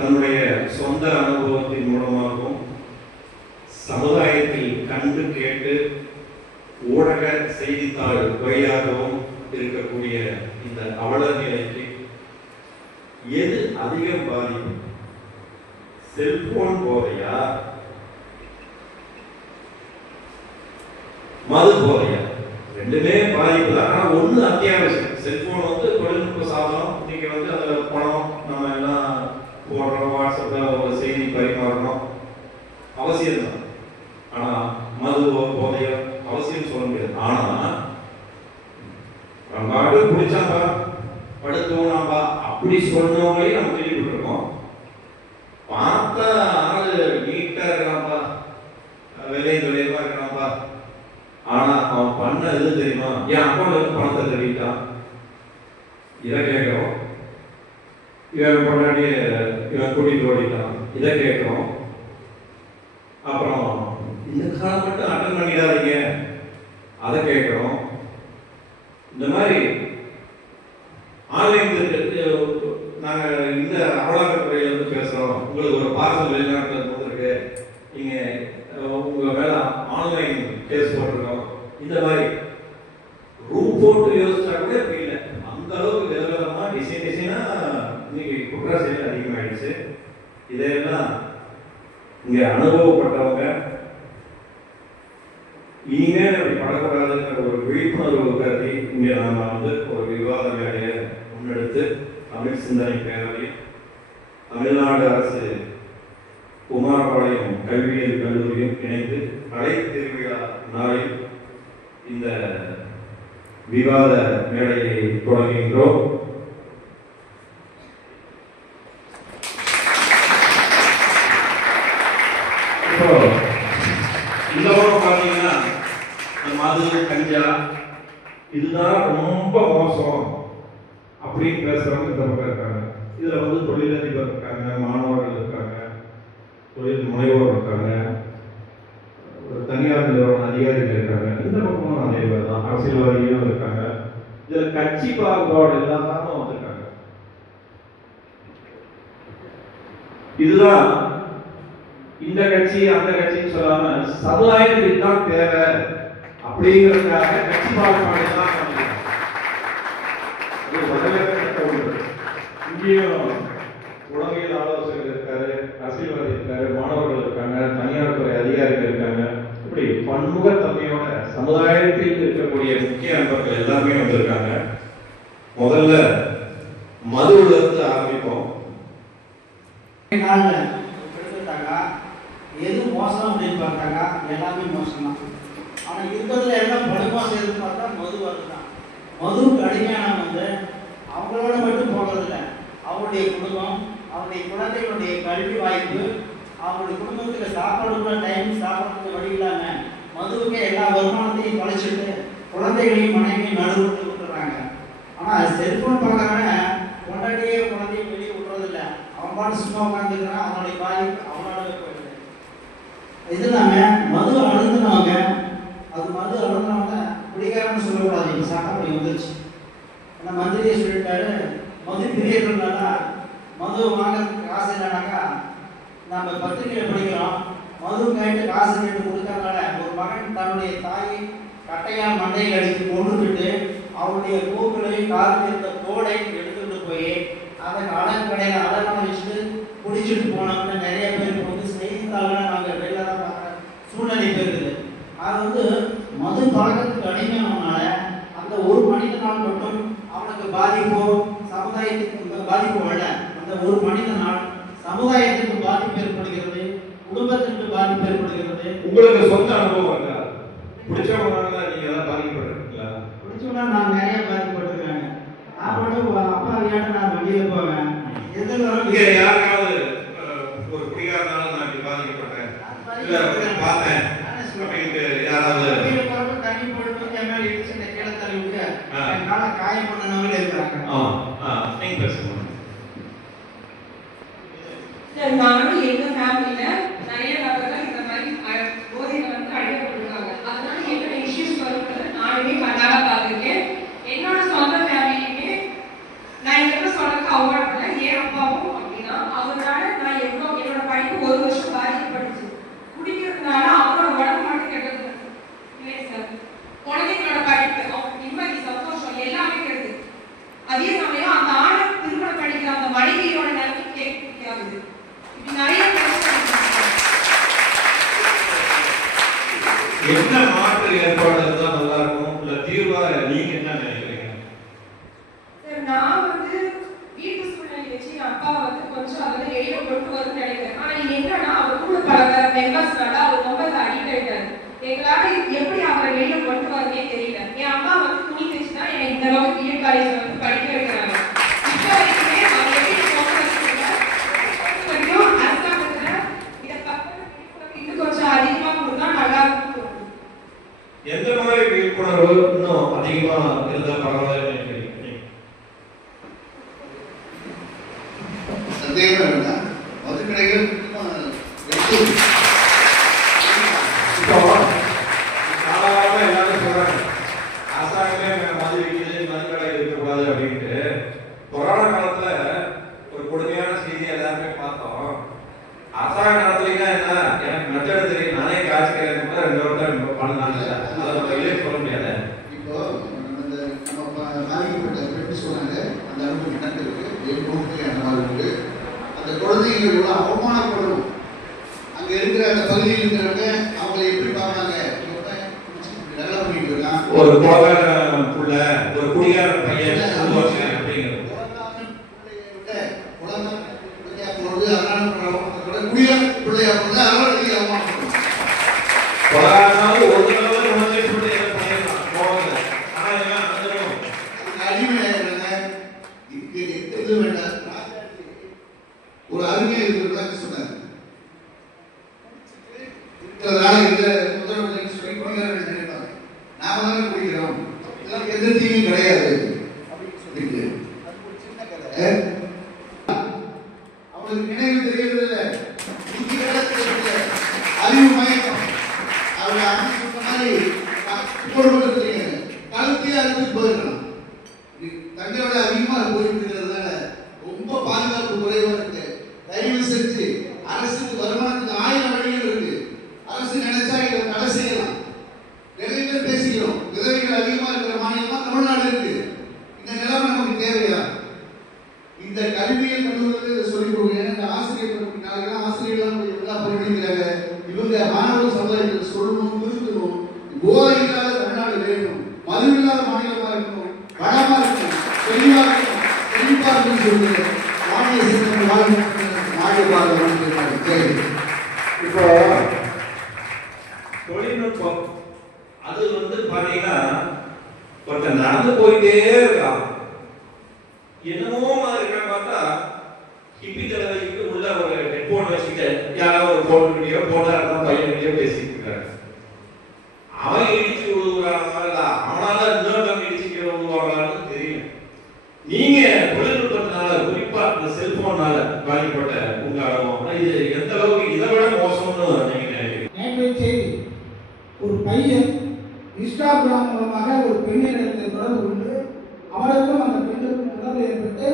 தன்னுடைய சொந்த அனுபவத்தின் மூலமாகவும் சமுதாயத்தில் கண்டு கேட்டு ஊடக செய்தித்தாள் வழியாகவும் இருக்கக்கூடிய இந்த அவல நிலைக்கு எது அதிகம் பாதிப்பு? செல்போன் போதையா, மது போதையா? ரெண்டுமே பாதிப்பு தான். ஆனால் ஒன்று அத்தியாவசியம். செல்போன் தொழில்நுட்ப சாதனம். இன்னைக்கு அதில் பணம் நம்ம எல்லாம் போடுறோம், வாட்ஸ்அப்பில் ஒரு செய்தி பரிமாறணும், அவசியம் தான். ஆனால் மது போதையோ அவசியம் சொல்ல முடியாது. ஆனால் நம்ம பிடிச்சாப்பா படுத்தோம்னாப்பா அப்படி சொன்னவங்களையும் நம்ம கேள்விப்பட்டிருக்கோம். பார்த்தா ஆளு நீட்டா இருக்கான்ப்பா, விலையமா இருக்கான்ப்பா, ஆனா அவன் பண்ண எது தெரியுமா? என் அக்கௌண்ட்ல பணத்தை தள்ளிட்டான். இதை கேட்கிறோம். இவன் பொன்னாடி இவன் கூட்டிட்டு ஓடிட்டான். இதை கேட்கிறோம். அப்புறம் இந்த காலம் மட்டும் அட்டன் பண்ணிடாதீங்க, அதை கேட்கிறோம். இந்த மாதிரி ஆன்லைன் நாங்கள் இந்த அமலாக்கத்துறையில பேசுறோம். உங்களுக்கு ஒரு பார்சல் வெளிநாட்டில் வந்திருக்கு, நீங்க உங்க மேல ஆன்லைன் கேஸ் போட்டிருக்கோம். இந்த மாதிரி ரூம் போட்டு யோசிச்சா கூட தெரியல. அந்த அளவுக்கு விதவிதமா டிசைனா இன்னைக்கு குற்ற செயல் அதிகமாயிடுச்சு. இதையெல்லாம் இங்க அனுபவப்பட்டவங்க இனிமேல் அப்படி படக்கூடாதுங்கிற ஒரு விழிப்புணர்வு கருதி இங்கே நாம ஒரு விவாத வேலையை முன்னெடுத்து தமிழ் சிந்தனை பேரவை, தமிழ்நாடு அரசு குமாரபாளையம் கல்வியியல் கல்லூரியும் இணைந்து கலை திருவிழா நாளில் இந்த விவாத மேடையை தொடங்குகின்றோம். இப்போ இந்த பக்கம் பார்த்தீங்கன்னா மது, கஞ்சா இதுதான் ரொம்ப மோசம் அப்படின்னு பேசுறவங்க இந்த பக்கம் இருக்காங்க. இதுல தொழிலதிபர் இருக்காங்க, மாணவர்கள் இருக்காங்க, தொழில் முனைவோர் இருக்காங்க, தனியார் நிறுவன அதிகாரிகள் இருக்காங்க. இந்த பக்கமும் அதே பேர் தான், அரசியல்வாதிகளும் இருக்காங்க. இதுல கட்சி பாகுபாடு இல்லாம வந்திருக்காங்க. இதுதான் இந்த கட்சி அந்த கட்சின்னு சொல்லாம சமுதாயத்துக்கு தான் தேவை அப்படிங்கிறதுக்காக கட்சி பாகுபாடு தான் இங்கேயும் உளவியல் ஆலோசகர் இருக்காரு, அரசியல்வாதி இருக்காரு, மாணவர்கள் இருக்காங்க, தனியார் துறை அதிகாரிகள் இருக்காங்க. இப்படி பன்முகத்தன்மையோட சமுதாயத்தில் இருக்கக்கூடிய முக்கிய நபர்கள் எல்லாமே வந்திருக்காங்க. முதல்ல மதுவுல இருந்து ஆரம்பிப்போம். எது மோசம் அப்படின்னு பார்த்தாங்க, எல்லாமே மோசம் தான். ஆனால் இருக்கிறதுல எல்லாம் படுமோசம் எதுன்னு பார்த்தா மது வருதுதான். மதுவுக்கு அடிமையான அவங்களோட மட்டும் போடுறதில்ல, அவங்களுடைய குடும்பம், அவங்களுடைய குழந்தைகளுடைய கல்வி வாய்ப்பு, அவங்களுடைய குடும்பத்தில் சாப்பாடுக்குள்ள டைம் சாப்பிட்றதுக்கு வழி இல்லாமல் மதுவுக்கே எல்லா வருமானத்தையும் தொலைச்சிட்டு குழந்தைகளையும் மனைவியும் நடுவுட்டு விட்டுறாங்க. ஆனால் செல்ஃபோன் பார்க்காம கொண்டாடியே குழந்தையும் வெளியே விட்டுறதில்ல. அவன் பாட்டு சும்மா உட்காந்துக்கிறான், அவனுடைய பாதிப்பு அவனோட போயிடுது. இது இல்லாமல் மது அழுந்தினவங்க, அது மது அழுந்தினவங்க குடிக்காரன்னு சொல்லக்கூடாது. இப்போ சாப்பிட வந்துருச்சு. ஆனால் மந்திரியை சொல்லிட்டாரு, மது பிரியர்கள்னால மது வாங்கிறதுக்கு காசு இல்லைனாக்கா நம்ம பத்திரிகையில் படிக்கிறோம், மது கேட்டு காசு கேட்டு கொடுக்கறதுனால ஒரு மகன் தன்னுடைய தாயை கட்டையால் மண்டையில் அடித்து கொண்டுக்கிட்டு அவருடைய பூக்களையும் காலில் இருந்த தோடை எடுத்துக்கிட்டு போய் அதை அழகடையில் அழகான வச்சுட்டு குடிச்சிட்டு போனோம்னு நிறைய பேருக்கு செய்தித்தாள்லாம் நாங்கள் வெளில தான் பார்க்குற சூழ்நிலை இருக்குது. அது மது பழக்கத்துக்கு அடிமையானதுனால அந்த ஒரு மனிதனால் மட்டும் அவனுக்கு பாதிப்போ சமுதாயத்துக்கு பாதிப்போ அல்ல, அந்த ஒரு மனிதனால் சமுதாயத்திற்கு பாதிப்பு ஏற்படுகிறது, குடும்பத்திற்கு பாதிப்பு ஏற்படுகிறது. உங்களுக்கு சொந்த அனுபவம் இருக்கா? பிடிச்சவங்க நீங்க எல்லாம் பாதிக்கப்பட்டிருக்கீங்களா? பிடிச்சவங்க நான் நிறைய பாதிக்கப்பட்டிருக்காங்க. நான் மட்டும் அப்பா விளையாட்டு நான் வண்டியில போவேன். இங்க யாருக்காவது ஒரு குடிகாரனால நான் இப்படி பாதிக்கப்பட்டேன் இல்ல பார்த்தேன் அப்படின்ட்டு யாராவது தண்ணி போட்டு என் மேல இடிச்சு இந்த கீழே தள்ளி விட்டு காலை காயம் பண்ணவங்களே இருக்கிறாங்க. நீங்க பேசுங்க. நானும் எங்க ஃபேமிலியில நிறைய நபர்கள் இந்த மாதிரி போதையில அடிமைப்பட்டிருக்காங்க. அதனால என்னோட இஷ்யூஸ் வரும்போது நானுமே கண்ணால பார்த்துருக்கேன். என்னோட சொந்த ஃபேமிலியுமே நான் இந்த சொல்றதுக்கு அவாய்ட் பண்ணல. என் அப்பாவும் அப்படின்னா அவரால் என்ன மாற்று ஏற்பாடு இருந்தால் நல்லா இருக்கும், இல்ல தீர்வா நீங்க என்ன நினைக்கிறீங்க? சார், நான் வந்து வீட்டு சூழ்நிலை வச்சு என் அப்பா வந்து கொஞ்சம் அதில் வெளியில கொண்டு வரும்னு நினைக்கிறேன். ஆனா என்னன்னா அவர் கூட பல மெம்பர்ஸ்னால அவர் ரொம்ப அடிக்ட் ஆயிட்டாரு. எங்களால எப்படி அவரை வெளியில கொண்டு வரனே தெரியல. என் அம்மா வந்து துணி தைச்சு தான் என்னை இந்த அளவுக்கு பிஎட் காலேஜ்ல வந்து படிக்க வைக்கிறாங்க. இப்போ வரைக்குமே அவர் எப்படி கொண்டு வச்சுருங்க வரைக்கும் அரசாங்கத்துல இதை பக்கம் இன்னும் கொஞ்சம் அதிகமா கொடுத்தா நல்லா இருக்கும். எந்த மாதிரி விழிப்புணர்வு இன்னும் அதிகமா இருந்தா பரவாயில்ல நினைக்கிறீங்க? சந்தேகமே வேண்டாம். மதுக்கடைகள் இப்போ சாதாரணமா எல்லாரும் சொல்றாங்க அரசாங்கமே மது விற்கிறது, மதுக்கடை இருக்கக்கூடாது அப்படின்ட்டு. கொரோனா காலத்துல ஒரு கொடுமையான செய்தி எல்லாருமே பார்த்தோம். அரசாங்கம் நடத்துறீங்கன்னா என்ன, எனக்கு மெத்தட் தெரியும், நானே காய்ச்சிக்கிறேன் கூட 2 வருடம் பண்ணாங்க. அதை நம்ம இல்லையே சொல்ல முடியாது. இப்போ நம்ம பாதிக்கப்பட்ட பெண் சொன்னாங்க, அந்த அனுபவம் எனக்கு இருக்கு, என் குடும்பத்திலே அந்த மாதிரி இருக்கு. அந்த குழந்தைகள் எவ்வளோ அவமானப்படும், அங்கே இருக்கிற அந்த பகுதியில் இருக்கிறவங்க அவங்களை எப்படி பார்ப்பாங்க, நல்லா பண்ணிட்டு இருக்கான், ஒரு குலகார புள்ள, ஒரு குடியார பையன் சொல்லுவாங்க அப்படிங்கிறது. கொலகாரனாவது ஒரு தடவை குழந்தை சொல்லி என்ன பண்ணிடலாம் போவாங்க. ஆனா இதெல்லாம் நடந்துடும். ஒரு அருமையை சொன்னார். நாம தானே குடிக்கிறோம், இதெல்லாம் எந்த தீயும் கிடையாது அப்படின்னு சொல்லிட்டு அவளுக்கு நினைவு தெரியறதில்லை, அறிவு மயக்கம். அவளை அப்படி சொன்ன மாதிரி போடுபடுத்துறீங்க, கழுத்தையே அறுத்துட்டு போயிடலாம். தண்டையோட அதிகமாக போயிட்டு இருக்கிறதுனால ரொம்ப பாதுகாப்பு குறைவா இருக்கு. தயவு செஞ்சு அரசுக்கு வருமானத்துக்கு 1000 வழிகள் இருக்கு. அரசு நினைச்சா இதை தடை செய்யலாம். நிறைய பேர் பேசிக்கிறோம், விதவைகள் அதிகமா இருக்கிற மாநிலமா தமிழ்நாடு இருக்கு. இந்த நிலைமை நமக்கு தேவையா? இந்த கல்வியை கல்லூரிகளுக்கு இதை சொல்லிக் கொடுங்க. இந்த ஆசிரியர் நாளைக்கெல்லாம் ஆசிரியர்கள் எல்லா படிக்கிறாங்க. இவங்க மாணவர்கள் சமுதாயத்தில் சொல்லணும், திருத்தணும். போதை இல்லாத தமிழ்நாடு வேணும், மது இல்லாத மாநிலமா இருக்கணும், வளமா இருக்கணும், தெளிவா இருக்கணும், தெளிவா இருக்கணும்னு சொல்லுங்க. மாநில சிறப்பு நாடு பாருங்க. இப்போ தொழில்நுட்பம் அது வந்து பாத்தீங்கன்னா ஒருத்தர் நடந்து போயிட்டே இருக்கான், என்னமோ மாதிரி இருக்கான்னு பார்த்தா ஹிப்பி தலைவலிக்கு உள்ள ஒரு ஹெட்போன் வச்சுட்டு யாராவது ஒரு போன் கிட்டயோ போனா இருந்தா பையன் கிட்டயோ பேசிட்டு இருக்காரு. அவன் இடிச்சு விழுவாங்களா, அவனால இன்னொருத்தவங்க இடிச்சு விழுவாங்களான்னு தெரியல. நீங்க தொழில்நுட்பத்தினால குறிப்பா இந்த செல்போனால பாதிக்கப்பட்ட உங்க அனுபவம் இது எந்த அளவுக்கு இதை விட மோசம்னு நீங்க நினைக்கிறீங்க? நேற்றைய செய்தி, ஒரு பையன் இன்ஸ்டாகிராம் மூலமாக ஒரு பெண்ணிடத்தில் தொடர்பு கொண்டு அவருக்கும் அந்த பெண்ணுக்கும் தொடர்பு ஏற்பட்டு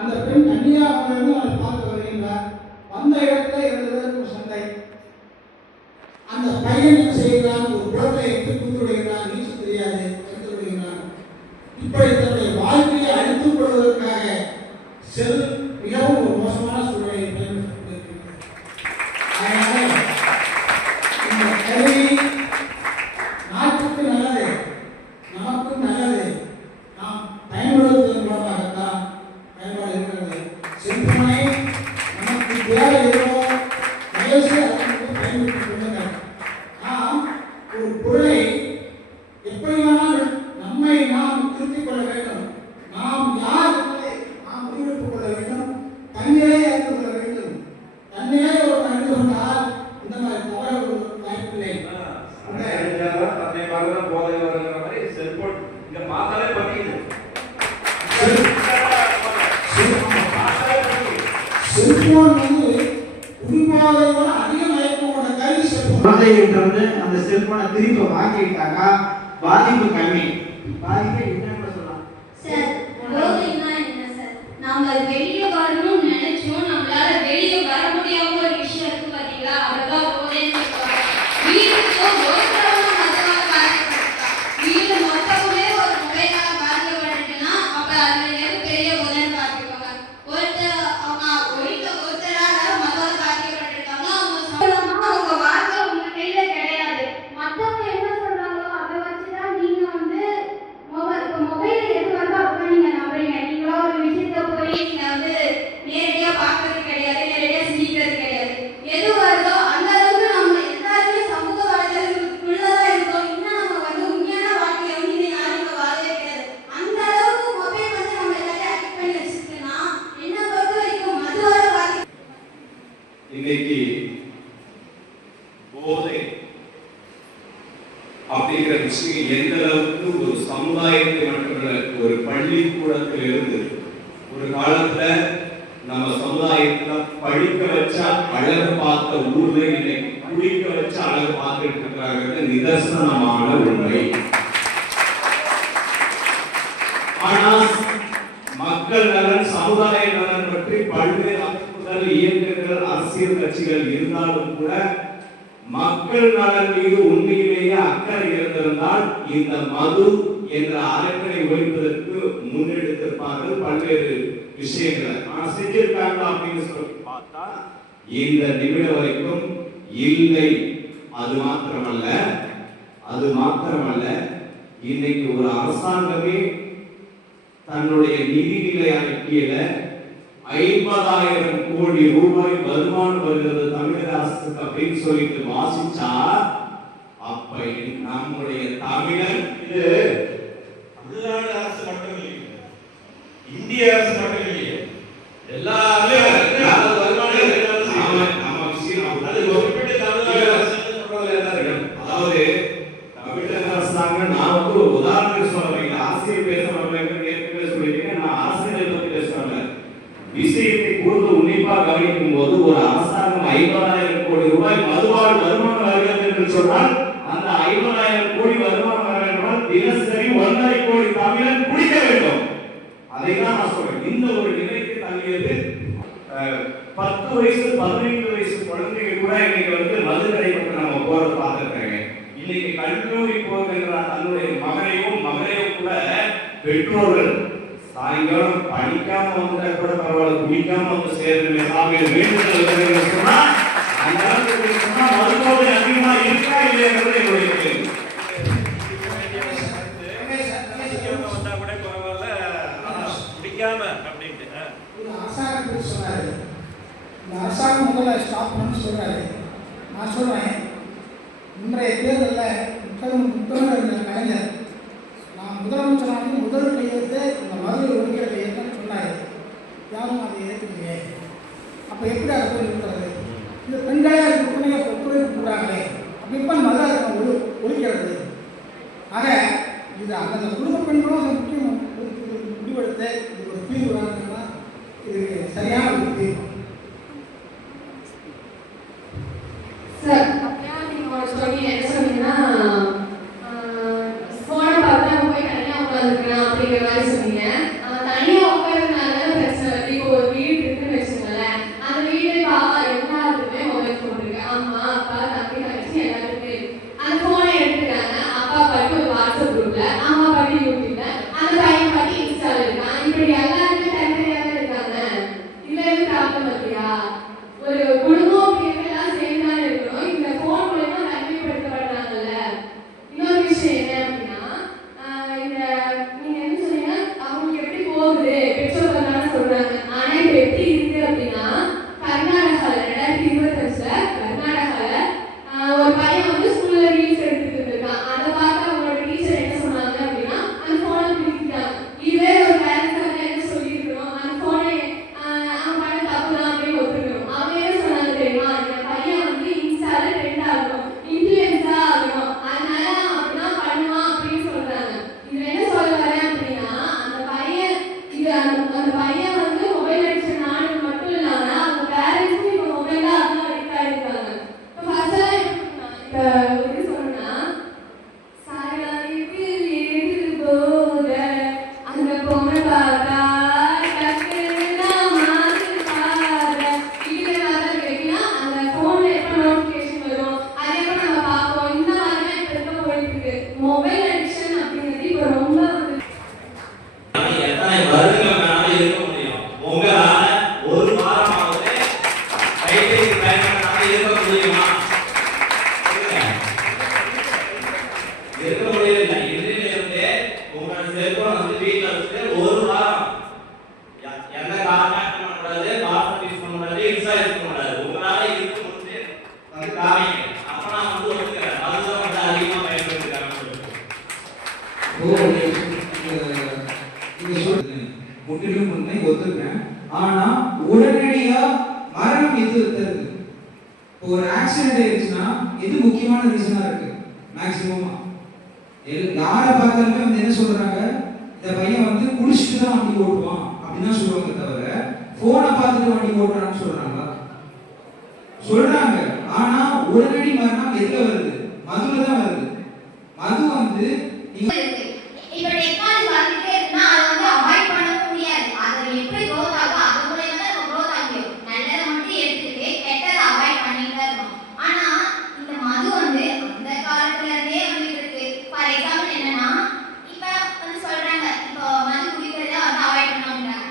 அந்த பெண் கன்னியாகுமரியிலிருந்து அவரை பார்க்க வருகின்றார். வந்த இடத்துல 2 பேருக்கும் சண்டை. அந்த பையன் என்ன செய்கிறான், ஒரு குளத்தை எடுத்து குந்து விடுகிறான், நீச்ச தெரியாது, எடுத்து விடுகிறான். இப்படி தன்னுடைய வாழ்க்கையை அழித்துக் கொள்வதற்காக மிகவும் ஒரு மோசமான சூழ்நிலையை பயன்படுத்தியிருக்கிறது. அதனால இந்த கல்வி நாட்டுக்கு நல்லது, நமக்கும் நல்லது. நாம் பயன்படுத்துவதன் மூலமாகத்தான் பயன்பாடு இருக்கிறது. செல்போனை நமக்கு தேவை எதுவோ வயசு அதற்கு பயன்படுத்திக் கொள்ளுங்கள். நாம் ஒரு பொருளை எப்படி வேணாலும் நம்மை நாம் திருத்திக் கொள்ள வேண்டும். நாம் யார் என்பதை நாம் முடிவெடுத்துக் கொள்ள வேண்டும். தன்னிலே அறிந்து கொள்ள வேண்டும். தன்னிலே ஒரு அறிந்து கொண்டால் இந்த மாதிரி தவறு வாய்ப்பில்லை. தன்னை மறந்து போதை வருகிற மாதிரி செல்போன் இங்க பார்த்தாலே பண்ணிக்குது. செல்போன் வந்து குடிபோதையோட அதிக மயக்கமோட கல்வி செல்போன். குழந்தைகிட்ட வந்து அந்த செல்போனை திருப்பி வாங்கிட்டாக்கா பாதிப்பு கம்மி. பாதிப்பு என்னன்னு சொல்லலாம் சார். போதைன்னா என்ன சார்? நாம வெளியே வரணும்னு நினைச்சோம், நம்மளால வெளியே வர முடியாம ஒரு விஷயம் இருக்கு பாத்தீங்களா, அதெல்லாம் போதைன்னு சொல்றாங்க. வீட்டுக்கு ஒருத்தரவங்க மொத்தமாக பாதிக்கப்பட்டா, வீடு மொத்தமே ஒரு மொபைலாக பாதிக்கப்பட்டுச்சுன்னா அப்ப அதுல எது பெரிய போதைன்னு பாதிப்பாங்க. ஒருத்தர் அவங்க வீட்டுல ஒருத்தரால மொத்தமாக பாதிக்கப்பட்டிருக்காங்க, அவங்க வாழ்க்கை உங்க கையில கிடையாது. மத்தவங்க அப்படிங்கிற விஷயம் எந்த அளவுக்கு ஒரு சமுதாயத்தை மட்டுமல்ல, ஒரு பள்ளிக்கூடத்திலிருந்து ஒரு காலத்துல நம்ம சமுதாயத்துல படிக்க வச்சா அழகு பார்த்த ஊர்ல இன்னைக்கு குடிக்க வச்சா அழகு பார்த்துட்டு இருக்கிறாங்க நிதர்சனமான உண்மை. ஆனால் மக்கள் நலன், சமுதாய நலன் பற்றி பல்வேறு அமைப்புகள், இயக்கங்கள், அரசியல் கட்சிகள் இருந்தாலும் கூட மக்கள் நலன் மீது உண்மையிலேயே அக்கறை இருந்திருந்தால் இந்த மது என்ற அரக்கனை ஒழிப்பதற்கு முன்னெடுத்திருப்பார்கள் பல்வேறு விஷயங்களை. ஆனா செஞ்சிருக்காங்க அப்படின்னு சொல்லி பார்த்தா இந்த நிமிடம் வரைக்கும் இல்லை. அது மாத்திரமல்ல இன்னைக்கு ஒரு அரசாங்கமே தன்னுடைய நிதிநிலை அறிக்கையில 50,000 கோடி ரூபாய் வருமானம் வருகிறது தமிழக அரசுக்கு அப்படின்னு சொல்லிட்டு வாசிச்சா, அப்ப நம்முடைய தமிழன் இது தமிழ்நாடு அரசு மட்டும் இல்லை, இந்திய அரசு மட்டும் இல்லை, எல்லாருமே அது குறிப்பிட்டு தமிழ்நாடு அரசு சொல்றதுல என்ன இருக்கு? அதாவது தமிழக அரசாங்கம், நான் ஒரு உதாரணம் சொல்றேன், அரசியல் பேசுறவங்க ஏற்கனவே சொல்லிட்டீங்க, நான் அரசியல் பத்தி பேசுறேன். விஷயத்தை கூர்ந்து உன்னிப்பா கவனிக்கும் போது ஒரு அரசாங்கம் 50,000 கோடி ரூபாய் மதுவால் வருமானம் வருகிறது என்று சொன்னால் அந்த 50,000 கோடி வருமானம் வர வேண்டும், தினசரி 1.5 கோடி தமிழன் குடிக்க வேண்டும். அதை தான் நான் சொல்றேன். இந்த ஒரு நிலைக்கு தள்ளியது 10 வயசு 15 வயசு குழந்தைங்க கூட இன்னைக்கு மது கடைக்கு நம்ம போறத பார்த்துருக்காங்க. இன்னைக்கு கல்லூரி போகின்ற தன்னுடைய மகனையும் கூட பெற்றோர்கள் சாயங்காலம் படிக்காம வந்தா கூட பரவாயில்ல, குடிக்காம வந்து சேருமே சாமி வேண்டுதல் சொன்னா அந்த அளவுக்கு சொன்னா மதுபோதை அதிகமா இருக்கா இல்லையாங்கிறது என்னுடைய கேள்வி. வந்தா கூட பரவாயில்ல, குடிக்காம அப்படின்ட்டு ஒரு அரசாங்கம் சொன்னாரு, இந்த அரசாங்கம் முதல்ல ஸ்டாப் பண்ணு சொல்றாரு. நான் சொல்றேன், இன்றைய தேர்தலில் முதல்வர் கலைஞர் நான் முதலமைச்சராக முதல் கையெழுத்து இந்த மதுரை ஒழிக்கிற கையெழுத்துன்னு சொன்னார். யாரும் அதை ஏற்றுக்கலையே. அப்போ எப்படி அதை போய் நிறுத்துறது? இந்த பெண்களே அதுக்கு பிள்ளைங்க ஒத்துழைப்பு கொடுக்குறாங்களே, அப்போ இப்போ மது அதை ஒழிக்கிறது. ஆக இது அந்த குடும்ப பெண்களும் முக்கியம் முடிவெடுத்து இது ஒரு தீர்வு வேணும்னா இது சரியான ஒரு தீர்வு. சார், நீங்க சொன்னீங்க என்ன சொன்னீங்கன்னா போனை பார்த்து நம்ம போய் தனியா உட்காந்துக்கலாம் அப்படிங்கிற மாதிரி சொன்னீங்க. தனியா உட்காந்துனால பிரச்சனை வருது. இப்போ ஒரு வீடு இருக்குன்னு வச்சுக்கோங்களேன், அந்த வீடு எல்லாருக்குமே மொபைல் போன் இருக்கு. அம்மா அப்பா தம்பி தங்கச்சி எல்லாருக்குமே அந்த போனை எடுத்துக்கிறாங்க. அப்பா பாட்டு ஒரு வாட்ஸ்அப் குரூப்ல, அம்மா பாட்டு யூடியூப்ல, அந்த பையன் பாட்டு இன்ஸ்டால இருக்கான். இப்படி எல்லாருமே தனித்தனியாக இருக்காங்க. இதுல எதுவும் ப்ராப்ளம் இல்லையா? ஒரு குடும்பம் எல்லாம் சேர்ந்துதான் இருக்கணும். இந்த போன் மூலமா தனிமைப்படுத்தப்படுறாங்கல்ல. இன்னொரு விஷயம் என்ன அப்படின்னா, இந்த நீங்க என்ன சொன்னீங்க, அவங்களுக்கு எப்படி போகுது பெற்றோர்கள் தானே சொல்றாங்க. ஆனா இப்ப எப்படி இருக்கு அப்படின்னா, கர்நாடகால 2025 கர்நாடகால ஒரு பையன் ஸ்கூல்ல ரீல்ஸ் எடுத்துட்டு இருக்கான். அதை பார்த்து அவங்களோட டீச்சர் என்ன சொன்னாங்க அப்படின்னா, அந்த போனை பிடிக்கிறாங்க. இதே ஒரு பேரண்ட்ஸ் என்ன சொல்லியிருக்கணும், அந்த போனை அவன் பண்ண தப்பு தான் அப்படின்னு ஒத்துக்கணும். அவங்க என்ன சொன்னாங்க தெரியுமா, இந்த பையன் இன்ஸ்டால ட்ரெண்ட் ஆகணும், இன்ஃப்ளூயன்ஸா ஆகணும், அதனால அப்படிதான் பண்ணுவான் அப்படின்னு சொல்றாங்க. இது என்ன சொல்ல வரேன் அப்படின்னா, அந்த பையன் அந்த பையன் மொபைல் அடிக்ஷன் ஆனது மட்டும் இல்லாம அவங்க பேரண்ட்ஸும் இப்போ மொபைல்ல அதிகம் அடிக்ட் ஆயிருக்காங்க. இப்போ ஃபர்ஸ்ட் என்ன சொன்னா, சாயலாய்க்கு ஏது போத அந்த பொண்ணை பார்த்தா மொபைல் அடிக்ஷன் அப்படிங்கிறது இப்போ ரொம்ப எத்தனை வருடங்கள் வேணாலும் இருக்க முடியும். உங்களால ஒரு வாரமாவது கைபேசி பயன்படுத்தாம இருக்க முடியுமா? இருக்க முடியல. இன்றிலிருந்து உங்களோட செல்போன் வீட்டில் வச்சுட்டு ஒரு வாரம் எந்த கான்டாக்ட் பண்ணக்கூடாது, வாட்ஸ்அப் யூஸ் பண்ணக்கூடாது, இன்ஸ்டா யூஸ் பண்ணக்கூடாது. உங்களால இருக்க முடிஞ்சு காமிங்க. அப்ப நான் ஒத்துக்கிறேன். அதுதான் அதிகமாக பயன்படுத்துகிறாங்க. முற்றிலும் உண்மை, ஒத்துக்கிறேன். ஆனா உடனடியா மரணம் எது தருது? இப்போ ஒரு ஆக்சிடென்ட் ஆயிடுச்சுன்னா எது முக்கியமான ரீசனா இருக்கு? மேக்சிமமா யாரை பார்த்தாலுமே வந்து என்ன சொல்றாங்க, இந்த பையன் வந்து குடிச்சிட்டு தான் வண்டி ஓட்டுவான் அப்படின்னு தான் சொல்லுவாங்க தவிர போனை பார்த்துட்டு வண்டி ஓட்டுறான்னு சொல்றாங்க. ஆனா உடனடி மரணம் எதுல வருது? மதுல தான் வருது. மது வந்து இப்ப டெக்னாலஜி வந்துட்டே இருக்குன்னா அதை வந்து அவாய்ட் பண்ண முடியாது. அதை எப்படி க்ரோத் ஆகும் அது மூலமா தான் நம்ம க்ரோத் ஆக முடியும். நல்லதை மட்டும் எடுத்துட்டு கெட்டதை அவாய்ட் பண்ணிட்டு தான் இருக்கணும். ஆனா இந்த மது வந்து அந்த காலத்துல இருந்தே வந்துட்டு இருக்கு. ஃபார் எக்ஸாம்பிள் என்னன்னா, இப்ப வந்து சொல்றாங்க இப்போ மது குடிக்கிறத வந்து அவாய்ட் பண்ணணும்ன்றாங்க.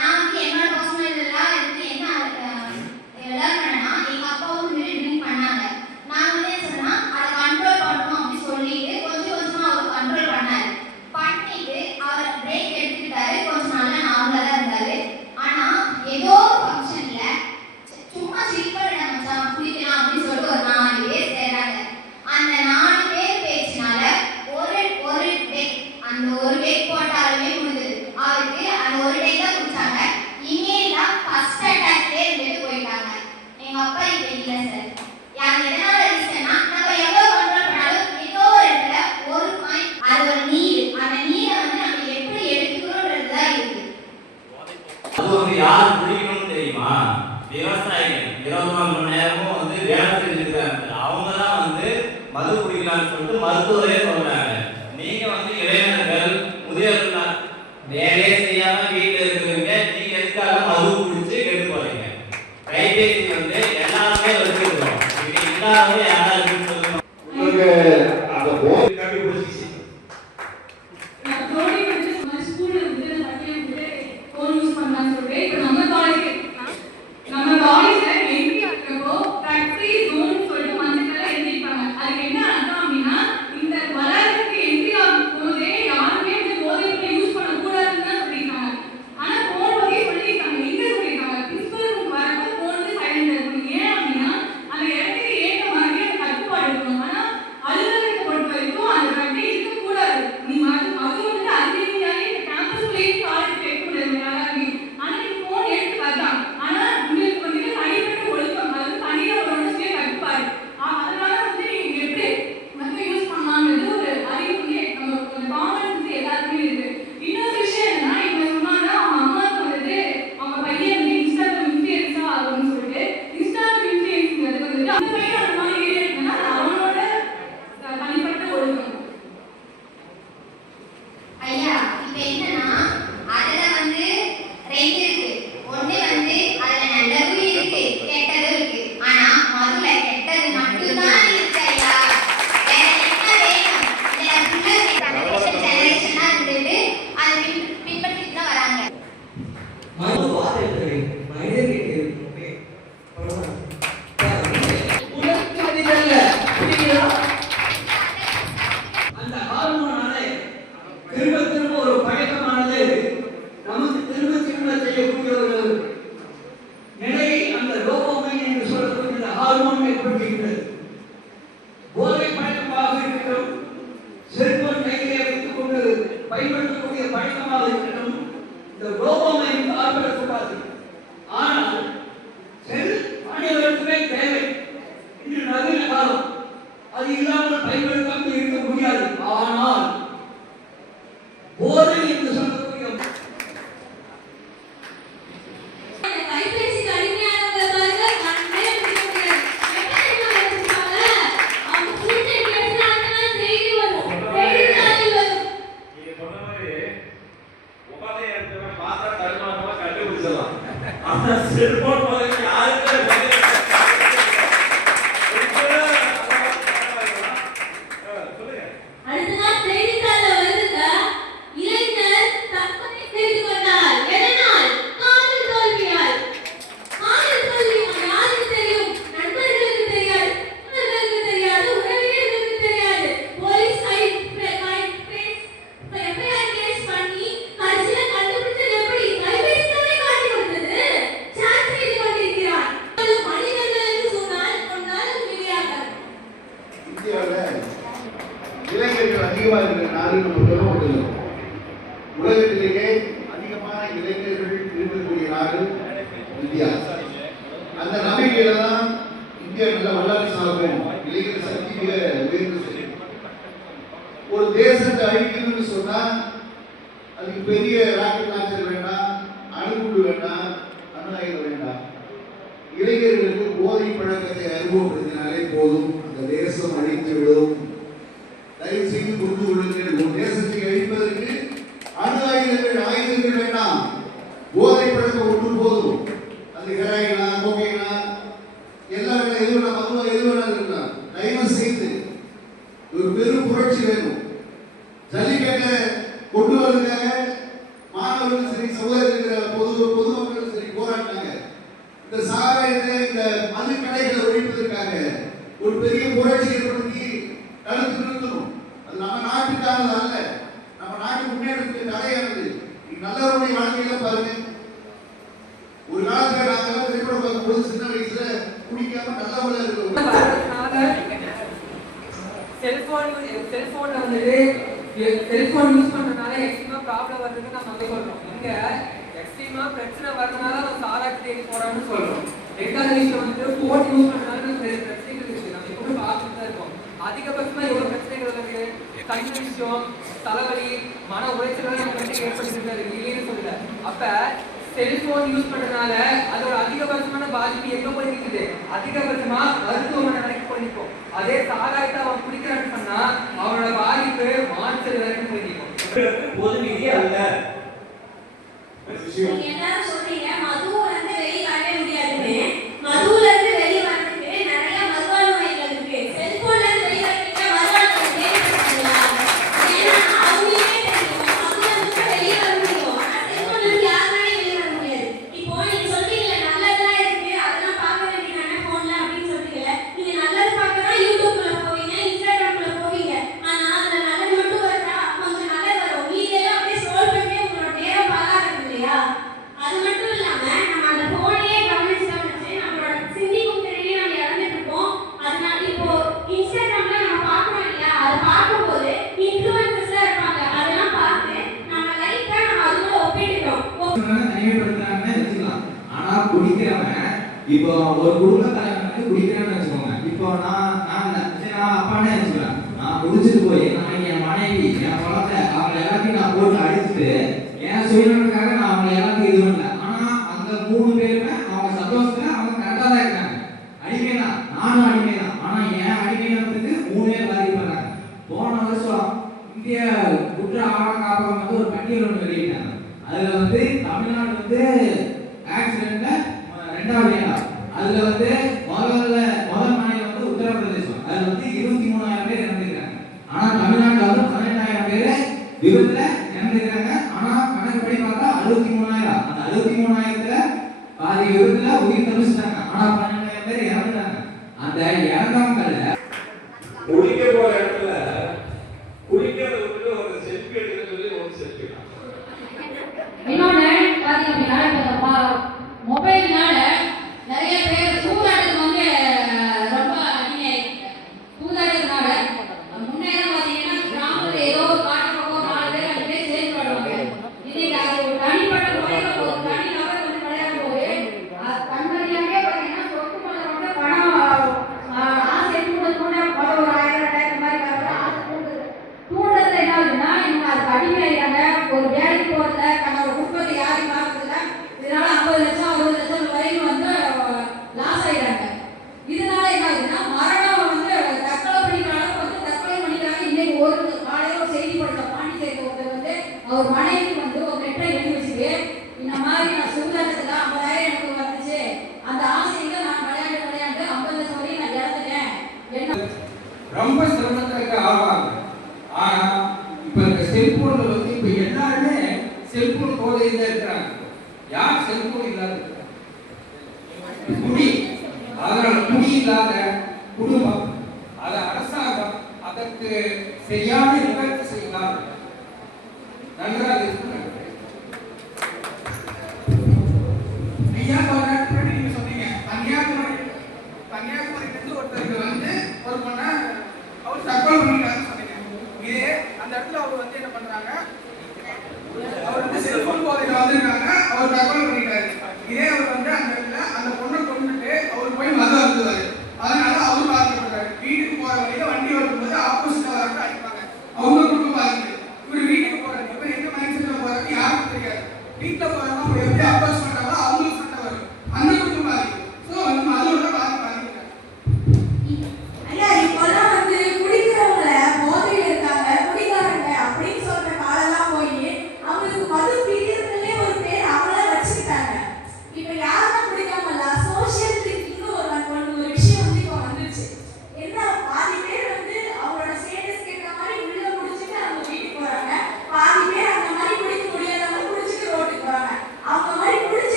நான் வந்து என்னோட பர்சனல் எல்லாம் இருந்து என்ன லேர்ன் பண்ணேன்னா, எங்க அப்பாவும் வந்து ட்ரிங்க் பண்ணாங்க. நான் வந்து என்ன சொன்னா அதை கண்ட்ரோல் பண்ணணும் அப்படின்னு சொல்லிட்டு கொஞ்சம் கொஞ்சமா அவர் கண்ட்ரோல் பண்ணாரு. பண்ணிட்டு அவர் பிரேக் எடுத்துக்கிட்டாரு. கொஞ்சம் நல்லா நார்மலா தான் இருந்தாரு. ஆனா ஏதோ ஃபங்க்ஷன்ல சும்மா சிரிப்பா மச்சான் குடிக்கலாம் அப்படின்னு சொல்லிட்டு ஒரு 4 பேர் சேர்றாங்க. அந்த 4 பேர் பேச்சினால ஒரு டேக் அந்த ஒரு டேக் போட்டாலுமே முடிஞ்சது. அவருக்கு அந்த ஒரு டேக் தான் குடிச்சாங்க. இமீடியட்டா ஃபர்ஸ்ட் அட்டாக்லயே இருந்துட்டு போயிட்டாங்க. எங்க அப்பா இப்ப இல்ல சார். யார் எதனால ரீசன்னா, நம்ம எவ்வளவு கண்ட்ரோல் பண்ணாலும் ஏதோ ஒரு இடத்துல ஒரு பாயிண்ட் அது ஒரு நீர், அந்த நீரை வந்து நம்ம எப்படி எடுத்துக்கிறோம்ன்றது தான் இருக்கு. அது வந்து யார் குடிக்கணும்னு தெரியுமா? விவசாயிகள் 24 மணி நேரமும் வந்து வேலை செஞ்சுட்டு தான் இருக்காங்க. அவங்க தான் வந்து மது குடிக்கலாம்னு சொல்லிட்டு மருத்துவரே சொல்றாங்க. நீங்க வந்து இளைஞர்கள் முதியோர்கள் வேலையே செய்யாம வீட்டுல இருக்கிறவங்க நீங்க எதுக்காக மது குடிச்சு கெட்டு போறீங்க? கைபேசி வந்து எல்லாருமே வச்சிருக்கோம். இது இல்லாதவங்க யாராவது சொல்லுங்க. உங்களுக்கு அந்த போதை கண்டுபிடிச்சிச்சு. நான் தோனி வந்து ஸ்கூல்ல வந்து பையன் வந்து ஃபோன் யூஸ் பண்ணான்னு சொல்லிட்டு இப்போ நம்ம காலேஜ்ல என்ட்ரி ஆகிறப்போ ட்ரக் ஃப்ரீ ஜோன் சொல்லிட்டு மஞ்சள் எழுதிருப்பாங்க. அதுக்கு என்ன அர்த்தம் அப்படின்னா, இந்த வளர்றதுக்கு என்ட்ரி ஆகும் போதே யாருமே வந்து போதைப்பொருள் யூஸ் பண்ணக்கூடாதுன்னு தான் சொல்லியிருக்காங்க. ஆனா ஃபோன் பத்தி சொல்லியிருக்காங்க. எங்க சொல்லியிருக்காங்க? பிரின்சிபல் ரூம் வரப்போ ஃபோன் வந்து சைலண்ட் இருக்கணும். ஏன் அப்படின்னா அந்த இடத்துக்கு ஏற்ற மாதிரி அந்த கட்டுப்பாடு இருக்கணும். ஆனா அலுவலகத்தை பொறுத்த வரைக்கும் அந்த கட்டு இருக்கக்கூடாது. நீ மது வந்து அதிகமாகி இந்த கேம்பஸ்குள்ளேயே காலேஜ் வைக்க முடியாது. நல்லா இருக்கு. ஆனா நீ ஃபோன் எடுத்து வரலாம். ஆனா உங்களுக்கு வந்து தனிப்பட்ட ஒழுக்கம், அது தனியா ஒரு ஒழுங்கு கட்டுப்பாடு. அதனால வந்து நீங்க எப்படி மது யூஸ் பண்ணலாம்ன்றது ஒரு அறிவு வந்து நம்ம ஒரு காமன் சென்ஸ் எல்லாருக்குமே இருக்கு. இன்னொரு விஷயம் என்னன்னா, இப்ப சொன்னாங்க அவங்க அம்மாவுக்கு வந்து அவங்க பையன் வந்து இன்ஸ்டாகிராம் இன்ஃப்ளூயன்ஸா ஆகும்னு சொல்லிட்டு. இன்ஸ்டாகிராம் இன்ஃப்ளூயன்ஸ்ங்கிறது வந்துட்டு அந்த பையன் அந்த மாதிரி ஏரியா இருக்குன்னா அது அவனோட தனிப்பட்ட ஒழுக்கம். ஐயா இப்ப என்னன்னா, அதுல வந்து 2 இருக்கு. ஒண்ணு வந்து அதுல நல்லதும் இருக்கு கெட்டதும் இருக்கு. ஆனா மதுல கெட்டது மட்டும்தான் இருக்கு ஐயா. வேற என்ன வேணும்? இதுல ஜெனரேஷனா இருந்துட்டு அதை பின்பற்றிட்டு தான் வராங்க. மது வாதத்தை மனிதர்களுக்கு அந்த ஹார்மோனாலே திரும்ப திரும்ப ஒரு பழக்கமானது நமக்கு திரும்ப திரும்ப செய்யக்கூடிய ஒரு நிலை அந்த டோபமைன் என்று சொல்லக்கூடிய இந்த ஹார்மோன் ஏற்படுத்துகிறது. போதை பழக்கமாக இருக்கட்டும், செல்போன் கையிலே வைத்துக் கொண்டு பயன்படுத்தக்கூடிய பழக்கமாக இருக்கட்டும், இந்த டோபமைன் ஆர்வப்படக்கூடாது. ஆனால் செல் அனைவருக்குமே தேவை. இன்று நவீன காலம், அது இல்லாமல் பயன்படுத்தாமல் இருக்க முடியாது. ஆனால் போதை என்று சொல்லக்கூடிய கைபேசிக்கு அடிமையானவங்க பாருங்க, கண்ணே பிடிக்க முடியாது. என்ன வச்சிருக்காங்க? அவங்க ஃபுல் டைம் பேசுறாங்கன்னா செய்தி வரும். செய்தித்தாளில் வரும். நீங்க சொன்ன மாதிரி உபாதை எடுத்தவன் பார்த்தா தடுமாறமா கண்டுபிடிச்சிடலாம். ஆனா செல்போன் மாதிரி யாருக்குமே சொல்லுங்க. அடுத்த நாள் செய்தித்தாளில் வருதுங்க, இளைஞர் தற்கொலை செய்து கொண்டார். எதனால்? காதல் தோல்வியால். காதல் தோல்வி யாருக்கு தெரியும்? நண்பர்களுக்கு தெரியாது, உறவினர்களுக்கு தெரியாது, உறவினர்களுக்கு தெரியாது. போலீஸ் எஃப்ஐஆர் கேஸ் பண்ணி கடைசியில கண்டுபிடிச்சது எப்படி? கைபேசியிலே காட்டி கொடுத்தது. சாட் செய்து கொண்டிருக்கிறார். மனிதர்கள் என்று சொன்னால் கொண்டாலும் வெளியாகாது. இந்தியாவில் இளைஞர்கள் அதிகமாக இருக்கிற நாடு நம்ம சொல்ல முடியும். உலகத்திலேயே அதிகமான இளைஞர்கள் இருக்கக்கூடிய நாடு இந்தியா. அந்த நம்பிக்கையில தான் இந்தியா நல்ல வல்லரசு ஆகும், இளைஞர் சக்தி மிக உயர்ந்து செல்லும். தேசத்தை அழிக்கணும்னு சொன்னா அதுக்கு பெரிய ராக்கெட் லான்ச்சர் வேண்டாம், அணுகுண்டு வேண்டாம், அணு ஆயுதம் வேண்டாம். இளைஞர்களுக்கு போதை பழக்கத்தை அறிமுகப்படுத்தினாலே போதும், அந்த தேசம் அழித்து விடும். தயவு செய்து புரிந்து கொள்ளுங்கள், ஒரு தேசத்தை அழிப்பதற்கு அணு ஆயுதங்கள் வேண்டாம், போதை பழக்கம் ஒன்று போதும். அது ஹெராயினா, கோகைனா, எல்லாம் எது வேணா, மதுவா எது வேணாலும் இருக்கலாம். தயவு செய்து ஒரு பெரும் புரட்சி வேணும். ஜல்லிக்கட்டை கொண்டு வரதுக்காக மாணவர்கள் சரி, சமுதாயத்தில் பொதுமக்கள் சரி போராடினாங்க. இந்த சாராயத்தை, இந்த மது கடைகளை ஒழிப்பதற்காக ஒரு பெரிய புரட்சி ஏற்படுத்தி தடுத்து நிறுத்தணும். அது நம்ம நாட்டுக்கானது அல்ல, நம்ம நாட்டு முன்னேற்றத்துக்கு தடையானது. நல்லவருடைய வாழ்க்கையில பாருங்க, ஒரு காலத்துல நாங்க திரைப்படம் பார்க்கும்போது சின்ன வயசுல குடிக்காம நல்லவங்களா இருக்கிறோம். செல்போன்ல வந்துட்டு செல்போன் யூஸ் பண்றதுனால எக்ஸ்ட்ரீமா ப்ராப்ளம் வருதுன்னு நம்ம வந்து சொல்றோம். இங்க எக்ஸ்ட்ரீமா பிரச்சனை வரதுனால நம்ம சாராட்டு தேடி போறோம்னு சொல்றோம். ரெண்டாவது விஷயம் வந்துட்டு போன் யூஸ் பண்றதுனால நிறைய பிரச்சனைகள் இருக்கு. நம்ம எப்பவுமே பார்த்துட்டு தான் இருக்கோம். அதிகபட்சமா எவ்வளவு பிரச்சனைகள் இருக்கு, கண் விஷயம், தலைவலி, மன உளைச்சல் நம்ம வந்து ஏற்படுத்திட்டு தான் இருக்கு, இல்லைன்னு சொல்லல. அப்ப செல்போன் யூஸ் பண்றதுனால அதோட அதிகபட்சமான பாதிப்பு எங்க போய் இருக்குது, அதிகபட்சமா மருத்துவமனை வரைக்கும் போய் நிற்கும். அதே சாராயத்தை அவன் குடிக்கிறான்னு சொன்னா அவனோட பாதிப்பு மாற்றல் வரைக்கும் போய் நிற்கும். பொது நிதி அல்ல. நீங்க எல்லாரும் சொல்றீங்க மதுவுல இருந்து வெளியே வரவே முடியாதுன்னு. மதுவுல இருந்து வெளியே வரதுக்கு நிறைய மதுவான வகைகள் இருக்கு. செல்போன்ல இருந்து வெளியே வரதுக்கு மதுவான தேவைப்படுறீங்களா? ஏன்னா அவங்களுக்கே தெரியும் மதுவுல இருந்து வெளியே வர முடியும், ஆனா செல்போன்ல இருந்து யாருனாலே வெளியே வர முடியாது. இப்போ நீங்க சொல்றீங்களே நல்லதெல்லாம் இருக்கு, அதெல்லாம் பார்க்க வேண்டியதானே போன்ல அப்படின்னு சொல்றீங்கல்ல. நீங்க நல்லது பார்க்கறா யூடியூப்ல போவீங்க, இன்ஸ்டாகிராம்ல போவீங்க. ஆனா அதுல நல்லது மட்டும் வருதா? கொஞ்சம் நல்லது வரும், மீதெல்லாம் அப்படியே ஸ்க்ரோல் பண்ணி உங்களோட நேரம் பாழாகுது இல்லையா? அது மட்டும் இல்லாம நம்ம அந்த போனையே கவனிச்சு நம்மளோட சிந்திக்கும் திறனையே நம்ம இழந்துட்டு இருக்கோம். அதனால இப்போ இன்ஸ்டாகிராம்ல நம்ம பார்க்கறோம் இல்லையா, அதை பார்க்கும்போது இன்ஃப்ளூயன்சர்ஸ்லாம் இருப்பாங்க, அதெல்லாம் பார்த்து நம்ம லைஃபை நம்ம அதோட ஒப்பிட்டுட்டோம். தனிமைப்படுத்துறாங்கன்னு வச்சுக்கலாம். ஆனா குடிக்கிறவன் இப்போ ஒரு குடும்ப தலைவனுக்கு குடிக்கிறேன்னு வச்சுக்கோங்க. இப்போ நான் அப்பானே வச்சுக்கலாம். நான் குடிச்சிட்டு போய் நான் என் மனைவி, என் குழந்தை, அவங்க எல்லாத்தையும் நான் போட்டு அடிச்சுட்டு என் சுயநலனுக்காக நான் அவங்க எல்லாத்தையும் இது பண்ணல. ஆனா அந்த 3 பேருமே அவங்க சந்தோஷத்துல அவங்க கரெக்டா தான் இருக்காங்க. அடிமைதான், நானும் அடிமைதான். ஆனா என் அடிமையானதுக்கு 3 பேர் பாதிக்கப்படுறாங்க. போன வருஷம் இந்திய குற்ற ஆவண காப்பகம் வந்து ஒரு பட்டியல் ஒன்று வெளியிட்டாங்க. அதுல வந்து தமிழ்நாடு வந்து ஆக்சிடென்ட்ல 2வது இடம். அதுல வந்து முதல் மாநிலம் வந்து உத்தரப்பிரதேசம். அதுல வந்து 23,000 பேர் இறந்துருக்காங்க. ஆனா தமிழ்நாட்டுல வந்து 12,000 பேர் விபத்துல இறந்துருக்காங்க. ஆனா கணக்குப்படி பார்த்தா 63,000. அந்த 63,000த்துல பாதி விபத்துல உயிர் தப்பிச்சிட்டாங்க. ஆனா 12,000 பேர் இறந்துட்டாங்க. அந்த இறந்தவங்கல குடிக்க போற இடத்துல குடிக்கிறதுக்கு ஒரு செல்ஃபி எடுக்க சொல்லி ஒரு செல்ஃபி. இன்னொன்னு பாத்தீங்கன்னா இப்போ மொபைல்னால நிறைய பேர் சூதாட்டத்துக்கு வந்து ரொம்ப அடிமையாயிருக்கு. சூதாட்டத்தினால முன்னேறம் பாத்தீங்கன்னா கிராமத்துல ஏதோ ஒரு காட்டு பக்கம் 4 பேர் 5 பேர் சேர்ந்து விளையாடுவாங்க. இன்னைக்கு அது ஒரு தனிப்பட்ட முறையில ஒரு தனி நபர் வந்து விளையாடும் போது கண்மணியாவே பாத்தீங்கன்னா சொத்து மேல வந்து பணம் ஆசை கூட ஒரு 1000-2000 மாதிரி வர ஆசை தூண்டுறது என்ன ஆகுதுன்னா இவங்க அதுக்கு அடிமையாயிட்டாங்க. ஒரு வேலைக்கு போறதுல தன்னோட குடும்பத்தை யாரையும் பார்க்கறதுல இதனால 50 லட்சம் 60 லட்சம் வரைக்கும் வந்து லாஸ் ஆயிட்டாங்க. இதனால என்ன ஆகுதுன்னா மரணம் வந்து தற்கொலை பண்ணிக்கிறாங்க, வந்து தற்கொலை பண்ணிக்கிறாங்க. இன்னைக்கு ஒரு காலையில ஒரு செய்தி படித்த பாண்டிச்சேரி ஒருத்தர் வந்து அவர் மனைவி வந்து ஒரு லெட்டரை எழுதி வச்சுட்டு இந்த மாதிரி நான் சுகாதாரத்துல 50,000 எனக்கு வந்துச்சு, அந்த ஆசையில நான் விளையாண்டு 50 லட்சம் வரையும் நான் இழந்துட்டேன். என்ன ரொம்ப சிரமத்துக்கு ஆவாங்க. ஆனா இப்ப இந்த செல்போன்ல வந்து இப்ப எல்லாருமே செல்போன் போதையில இருக்கிறாங்க. யார் செல்போன் இல்லாத குடி, அதனால குடி இல்லாத குடும்பம், அத அரசாங்கம் அதற்கு சரியான நிவர்த்தி செய்யலாம். நன்றாக இருக்கிறாங்க. ஐயா நீங்க சொன்னீங்க கன்னியாகுமரியிலிருந்து ஒருத்தருக்கு வந்து ஒரு பொண்ண அவர் தற்கொலை பண்ணிட்டாருன்னு சொன்னீங்க. இதே அந்த இடத்துல அவர் வந்து என்ன பண்றாங்க, அவர் வந்து செல்போன் போதையில வந்திருக்காங்க, அவர் தற்கொலை பண்ணிட்டாரு. இதே அவர் வந்து அந்த இடத்துல அந்த பொண்ணை கொண்டுட்டு அவர் போய் மது அருந்துவாரு. அதனால அவரு பாதிக்கப்படுறாரு. வீட்டுக்கு போற வழியில வண்டி வரும்போது ஆப்போசிட் வரவங்க அடிப்பாங்க. அவங்க குடும்பம்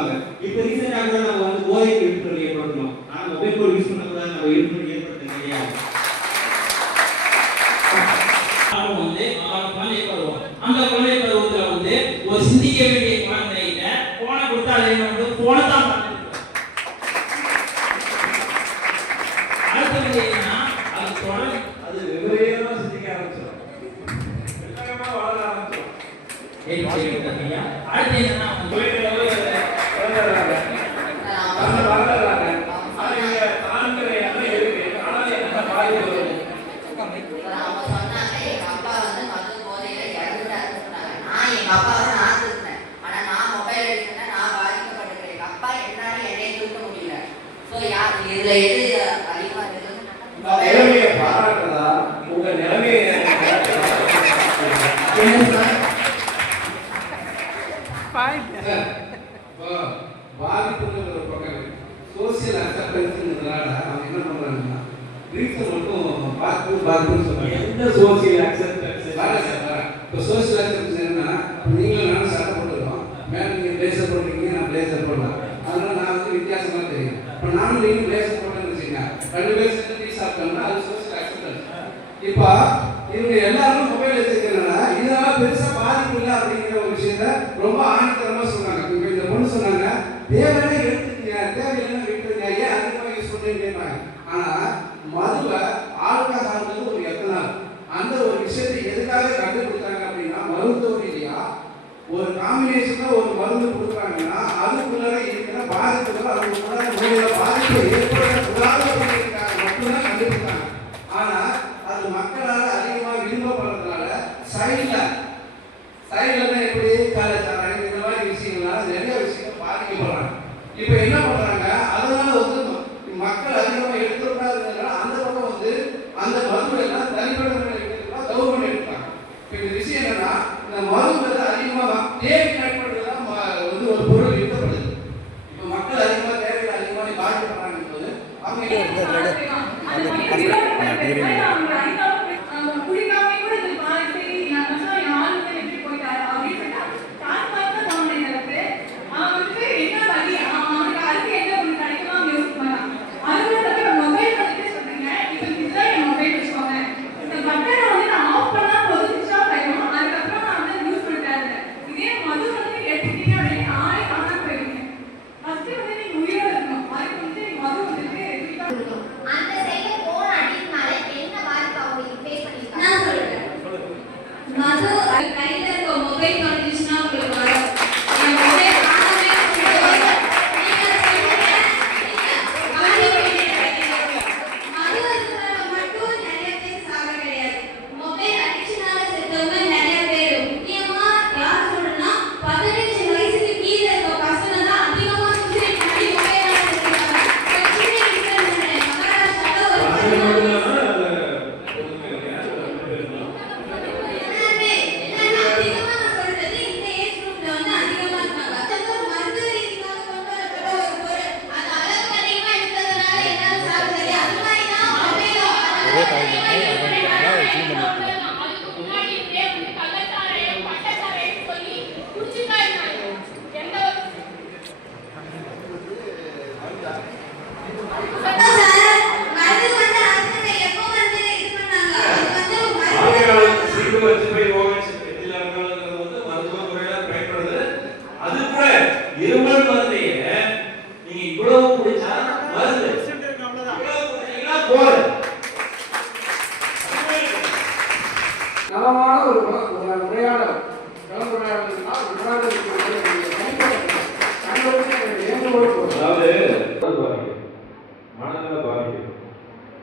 கொடுப்பாங்க. இப்போ ரீசெண்டாக கூட நம்ம வந்து போதைக்கு விழிப்புணர்வு ஏற்படுத்தணும். ஆனால் மொபைல் ஃபோன் யூஸ் பண்ணக்கூடாது, நம்ம விழிப்புணர்வு ஏற்படுத்த கிடையாது. வந்து அவன் குழந்தை பருவம், அந்த குழந்தை பருவத்துல வந்து ஒரு சிந்திக்க வேண்டிய குழந்தைகிட்ட போனை கொடுத்தா அதே வந்து போனை தான் அடுத்த வந்து என்னன்னா அது தொடர் அது விபரீதமா சிந்திக்க ஆரம்பிச்சிடும், வெள்ளமா வளர ஆரம்பிச்சிடும். அடுத்து என்னன்னா இதுல எது அதிகமா இருக்கு? நிலைமையை பாராட்டுறதா உங்க நிலைமையை பாதிப்புங்கிற ஒரு பக்கம் சோசியல் அக்செப்டன்ஸ்ங்கிறதுனால அவங்க என்ன பண்றாங்கன்னா ட்ரிங்க்ஸை மட்டும் பாதிப்புன்னு சொல்றாங்க. எந்த சோசியல் அக்செப்டன்ஸ் இப்போ சோசியல் அக்செப்டன்ஸ் என்னன்னா நீங்களும் நானும் சட்டை போட்டுருக்கோம், மேலே நீங்கள் பிளேசர் போட்டுருக்கீங்க, நான் பிளேசர் போடலாம், அதனால நான் வந்து வித்தியாசமாக தெரியும். இப்போ நானும் நீங்களும் பிளேசர் போட்டேன்னு வச்சுக்கோங்க, 2 பேர் சேர்ந்து டீ சாப்பிட்டோம்னா அது சோசியல் அக்செப்டன்ஸ். இப்போ இவங்க எல்லாரும் மொபைல் வச்சிருக்கிறதுனால இதனால பெருசாக பாதிப்பு இல்லை அப்படிங்கிற ஒரு விஷயத்த ரொம்ப ஆணித்தரமாக சொன்னாங்க. இப்போ இந்த பொண்ணு சொன்னாங்க தேவையான எடுத்துக்கீங்க, தேவையான விட்டுருங்க, ஏன் அதிகமாக யூஸ் பண்ணுறீங்கன்னு கேட்பாங்க. ஆனால் மதுவை ஆல்கஹால்ன்றது ஒரு எத்தனால், அந்த ஒரு விஷயத்தை எதுக்காக கண்டுபிடிச்சாங்க அப்படின்னா மருத்துவ ரீதியா ஒரு காம்பினேஷன்ல ஒரு மருந்து கொடுக்குறாங்கன்னா அதுக்குள்ளார இருக்கிற பாதிப்புகள் அதுக்குள்ளார நோயில பாதிப்பு ஏற்படக்கூடாது அப்படிங்கிறதுக்காக மட்டும்தான் கண்டுபிடிச்சாங்க. ஆனா அது மக்களால் அதிகமாக விரும்பப்படுறதுனால சைட்ல எப்படி கலாச்சாரம் இந்த மாதிரி விஷயங்கள்னால நிறைய விஷயங்கள் பாதிக்கப்படுறாங்க. இப்போ என்ன பண்றாங்க, அதனால வந்து மக்கள் அதிகமாக எடுத்துக்கூடாதுங்கிறதுனால அந்த பக்கம் வந்து அந்த மருந்து எல்லாம் தனிப்பட்ட கவர்மெண்ட் எடுத்தாங்க. இப்போ இந்த விஷயம் என்னன்னா இந்த மருந்து அதிகமாக தேவை பயன்படுறது தான் வந்து ஒரு பொருள் விற்கப்படுது. இப்போ மக்கள் அதிகமாக தேவைகள் அதிகமாக பாதிக்கப்படுறாங்க போது அவங்க அந்த சைடுல போன் அடிக்கனால என்ன பாதிப்பு அவங்களுக்கு ஃபேஸ் பண்ணிருக்காங்க நான் சொல்றேன். மது கையில இருக்க மொபைல் வந்துச்சுன்னா உங்களுக்கு வரும். அந்த மொபைல் காணவே போகுது. நீங்க சொல்லுங்க, மது இருக்கிறவங்க மட்டும் நிறைய பேர் சாக கிடையாது. மொபைல் அடிக்ஷனால செத்தவங்க நிறைய பேர். முக்கியமா யார் சொல்றேன்னா 15 வயசுக்கு கீழே இருக்க பசங்க தான் அதிகமா சூசைட் பண்ணி மொபைலால செத்துறாங்க. இருமல் மருந்தையே நீங்க இவ்வளவு குடிச்சா மருந்து போற நலமான ஒரு உரையாடல் அதாவது மனநல பாதிப்பு,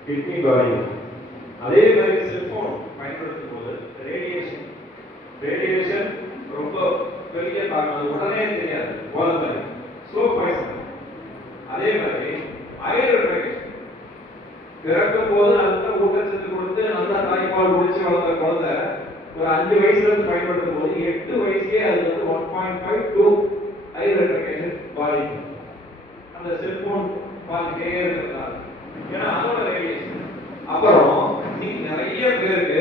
கிட்னி பாதிப்பு, அதே மாதிரி செல்போன் பயன்படுத்தும் போது ரேடியேஷன் ரொம்ப பெரிய காரணம், உடனே தெரியாது, போதை ஸ்லோ பாய்சன். அதே மாதிரி அயர்வேட் பிறக்கும் போது நல்ல ஊட்டச்சத்து கொடுத்து நல்லா தாய்ப்பால் குடிச்சு வளர்ந்த குழந்தை ஒரு 5 வயசுல இருந்து பயன்படுத்தும் போது 8 வயசுலயே அது வந்து 1.5 to அயர்வேட் பாதிக்கும். அந்த செல்போன் பாதிக்கே இருக்கிறதால, ஏன்னா அதோட ரேடியேஷன். அப்புறம் இன்னைக்கு நிறைய பேருக்கு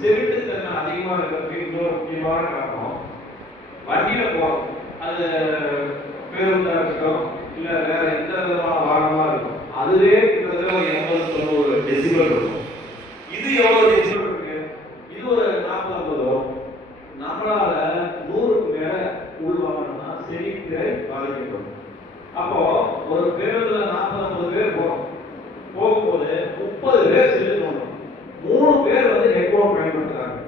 செவிட்டுத்தன்மை அதிகமா இருக்கிறதுக்கு இன்னொரு முக்கியமான காரணம் வண்டியில போறோம். அது பேருந்தாக இருக்கட்டும் இல்லை வேற எந்த விதமான வாகனமாக இருக்கும், அதுவே கிட்டத்தட்ட ஒரு 80-90 டெசிபல் இருக்கும். இது எவ்வளோ டெசிபல் இருக்கு? இது ஒரு 40-50 வரும். நம்மளால 100க்கு மேல உள்வாங்கணும்னா செவித்திரை பாதிக்கப்படும். அப்போ ஒரு பேருந்துல 40-50 பேர் போகும்போது 30 பேர் செல்லு நோண்டும், 3 பேர் வந்து ஹெட்போன் பயன்படுத்துறாங்க,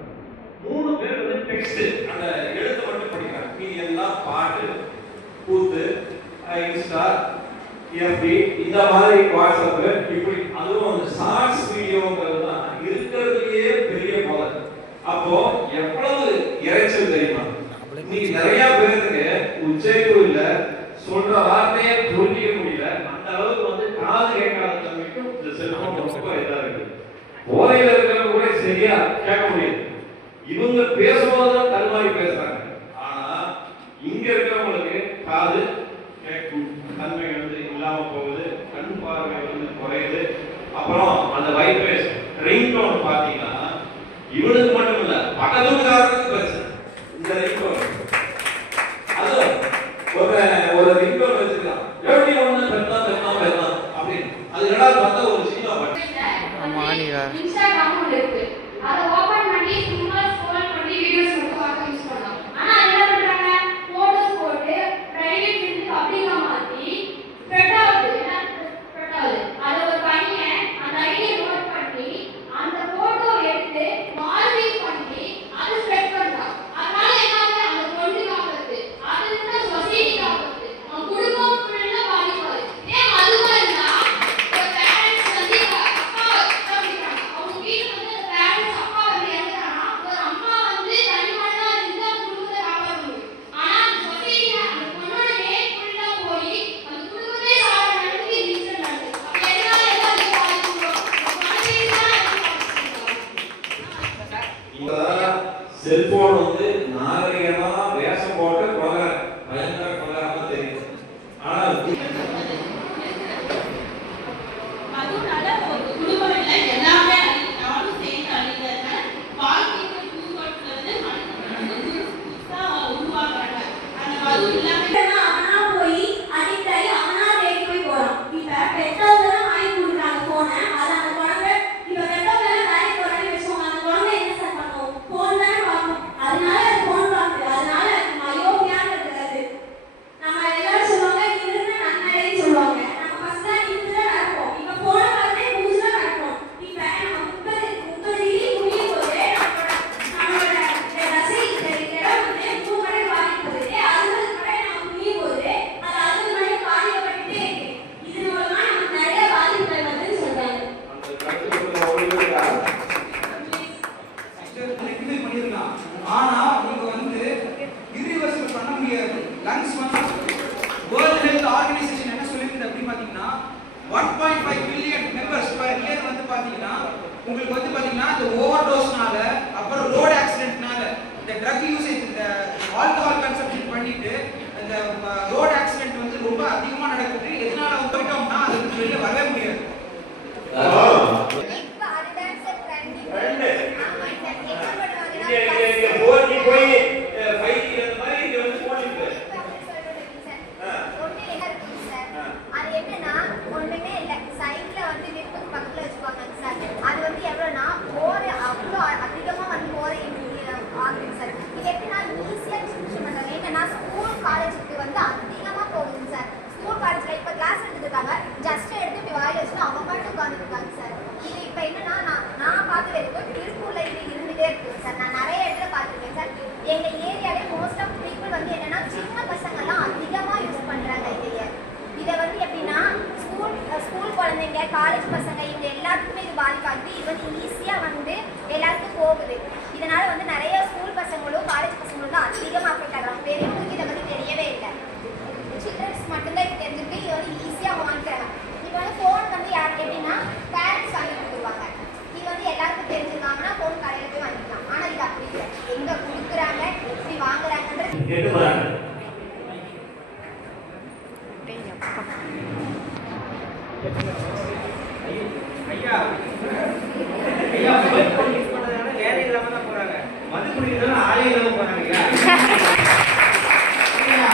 3 பேர் வந்து டெக்ஸ்ட் அந்த எழுத்து மட்டும் படிக்கிறாங்க. நீ எல்லாம் பாட்டு, கூத்து, இன்ஸ்டா, எஃபி, இந்த மாதிரி வாட்ஸ்அப், இப்படி அதுவும் அந்த ஷார்ட்ஸ் வீடியோங்கிறது தான் இருக்கிறதுலயே பெரிய பலன். அப்போ எவ்வளவு இறைச்சல் தெரியுமா? இன்னைக்கு நிறைய பேருக்கு உச்சரிப்பு இல்ல, சொல்ற வார்த்தையை புரிஞ்சிக்க முடியல, அந்த அளவுக்கு வந்து காது கேட்காத தன்மைக்கும் இந்த செல்போன் ரொம்ப இதா இருக்கு. போதையில இருக்கிறவங்க கூட சரியா கேட்க முடியாது, இவங்க பேசும்போதுதான் தருமாறி பேசுறாங்க. ஆனா இங்க இருக்கிறவங்களுக்கு காது கேட்கும் தன்மை வந்து இல்லாம போகுது, கண் பார்வை வந்து குறையுது. அப்புறம் அந்த வைப்ரேஷன் ரிங்டோன் பாத்தீங்கன்னா இவனுக்கு மட்டும் இல்ல, பக்கத்துக்காரருக்கு பிரச்சனை. இந்த ரிங்டோன் அது ஒரு ரிங்டோன் வச்சிருக்கான், எப்படி ஒண்ணு பெண்ணா அப்படின்னு. அது என்னடா பார்த்தா ஒரு சினிமா பாட்டு. இன்ஸ்டாகிராம் இருக்கு, அதை ஓபன் பண்ணி சும்மா ஸ்க்ரோல் பண்ணி வீடியோஸ் மட்டும் பார்க்க யூஸ் பண்ணலாம். ஆனா என்ன பண்றாங்க, போட்டோஸ் போட்டு பிரைவேட் லிங்க் அப்படிங்க மாத்தி ஸ்ப்ரெட் ஆகுது. என்ன ஸ்ப்ரெட் ஆகுது? அது ஒரு பையன் அந்த ஐடியை நோட் பண்ணி அந்த போட்டோ எடுத்து மார்க்கிங் பண்ணி அது ஸ்ப்ரெட் பண்றான். அதனால என்ன ஆகுது, அந்த பொண்ணுக்கு ஆகுது, அது இருந்தா சொசைட்டிக்கு ஆகுது, அவன் குடும்பம் ஃபுல்லா பாதிப்பாரு. ஏன் அதுவா இருந்தா ஒரு பேரண்ட்ஸ் வந்து அப்பா அப்படிங்கிறாங்க, அவங்க வீட்டுல வந்து அந்த பேரண்ட்ஸ் அப்பா வந்து இறந்துட்டாங்கன்னா ஒரு அம்மா வந்து தனிமண்ணா இருந்து அந்த குடும்பத்தை காப்பாற்ற முடியும். ஆனா அந்த சொசைட்டில அந்த பொண்ணோட நேம் ஃபுல்லா போய் அந்த குடும்பமே சார நடந்து இன்சிடென்ட் நடக்குது. அப்ப எதனால எல்லாம் பாதிக்கும்? செல்போன் வந்து நாகரிகமா வேஷம் போட்டு பயங்கர கொலகாரமா தெரியுது. ஆனா அதனால ஒரு குடும்பம் இல்ல, எல்லாமே நானும் சேர்ந்து அழிக்கிறதுனால வாழ்க்கைக்கு பூங்கொட்டுல வந்து புதுசா உருவாக்குறாங்க. அந்த மது இல்லாம அவனா போய் அடிக்ட் ஆகி அவனா தேடி போய் போறான். இப்ப பெற்றோர்கள் தான் வாங்கி கொடுக்குறாங்க போனை, அது அந்த குழந்தை இப்ப பெற்றோர்கள் வேலைக்கு போறான்னு வச்சுக்கோங்க, அந்த குழந்தை என்ன சார் பண்ணும்? போன் தானே பார்க்கும். அதனால அது போன் பார்க்குது, அதனால அயோக்கியான்னு இருக்கிறது. நம்ம எல்லாரும் சொல்லுவாங்க இருந்து நன்னடைன்னு சொல்லுவாங்க, நம்ம ஃபர்ஸ்ட் தான் இருந்து நடப்போம். இப்ப போன பார்த்து புதுசா நடக்கும். இப்ப நம்ம 30 டிகிரி முடியும் போது நம்மளோட ரசை இடம் வந்து 3 மடங்கு பாதிப்பது, 60 மடங்கு நம்ம முடியும் போது அது 60 மடங்கு பாதிக்கப்பட்டுட்டே இருக்கு. இது மூலமா நமக்கு நிறைய பாதிப்புகள் வருதுன்னு சொல்றாங்க. அந்த கருத்து ஒழுங்கா ரெக்டிஃபை பண்ணிடலாம். ஆனா நீங்க வந்து இரிவர்சிபிள் பண்ண முடியாது. லங்ஸ் வந்து வேர்ல்ட் ஹெல்த் ஆர்கனைசேஷன் என்ன சொல்லிருக்கு அப்படி பாத்தீங்கன்னா 1.5 பில்லியன் மெம்பர்ஸ் பர் இயர் வந்து பாத்தீங்கன்னா உங்களுக்கு வந்து பாத்தீங்கன்னா இந்த ஓவர்டோஸ்னால, அப்புறம் ரோட் ஆக்சிடென்ட்னால, இந்த ட்ரக் யூசேஜ், இந்த ஆல்கஹால் கன்சம்ப்ஷன் பண்ணிட்டு இந்த ரோட் ஆக்சிடென்ட் வந்து ரொம்ப அதிகமா நடக்குது. எதனால போயிட்டோம்னா அது வந்து வெளிய வரவே முடியாது. அது என்னன்னா ஒண்ணுமே இல்ல, சைட்ல வந்து வீட்டுக்கு பக்கத்துல வச்சுப்பாங்க சார். அது வந்து எவ்வளவுனா போற அவ்வளோ அதிகமா வந்து போற ஆகுது சார். இது எப்படின்னா ஈஸியா டிஸ்ட்ரிபியூஷன் பண்றாங்க. என்னன்னா ஸ்கூல் காலேஜுக்கு வந்து அதிகமா போகுதுங்க சார். ஸ்கூல் காலேஜ்ல இப்ப கிளாஸ் எடுத்துருக்காங்க, ஜஸ்ட் எடுத்து இப்படி வாயில வச்சுட்டு அவங்க பாட்டு உட்காந்துருக்காங்க சார். இது இப்ப என்னன்னா நான் பார்த்து வரைக்கும் திருப்பூர்ல இது இருந்துட்டே இருக்கு சார். நான் நிறைய இடத்துல பார்த்துருக்கேன் சார். எங்க ஏரியாலே மோஸ்ட் ஆஃப் பீப்புள் வந்து என்னன்னா சின்ன பசங்க எல்லாம் அதிகமா யூஸ் பண்றாங்க இதை வந்து எப்படின்னா ஸ்கூல் குழந்தைங்க, காலேஜ் பசங்க, இவங்க எல்லாத்துக்குமே இது பாதிக்காது. இது வந்து ஈஸியா வந்து எல்லாருக்கும் போகுது. இதனால வந்து நிறைய ஸ்கூல் பசங்களும் காலேஜ் பசங்களும் தான் அதிகமாக அஃபெக்ட் ஆகிறாங்க. பெரியவங்களுக்கு இதை பத்தி தெரியவே இல்லை. சில்ட்ரன்ஸ் மட்டும்தான் இது தெரிஞ்சுட்டு இது வந்து ஈஸியா வாங்கிக்கிறாங்க. இப்போ வந்து ஃபோன் வந்து யாருக்கு எப்படின்னா பேரண்ட்ஸ் வாங்கி கொடுத்துருவாங்க. இது வந்து எல்லாருக்கும் தெரிஞ்சிருக்காங்கன்னா ஃபோன் கடையில் போய் வாங்கிக்கலாம். ஆனா இது அப்படி இல்லை, எங்க கொடுக்குறாங்க, எப்படி வாங்குறாங்கன்றது ஐயா மொபைல் ஃபோன் யூஸ் பண்றதுனால வேலை இல்லாம தான் போறாங்க, மது குடிக்கிறதுனால ஆளே இல்லாம போறாங்க. ஐயா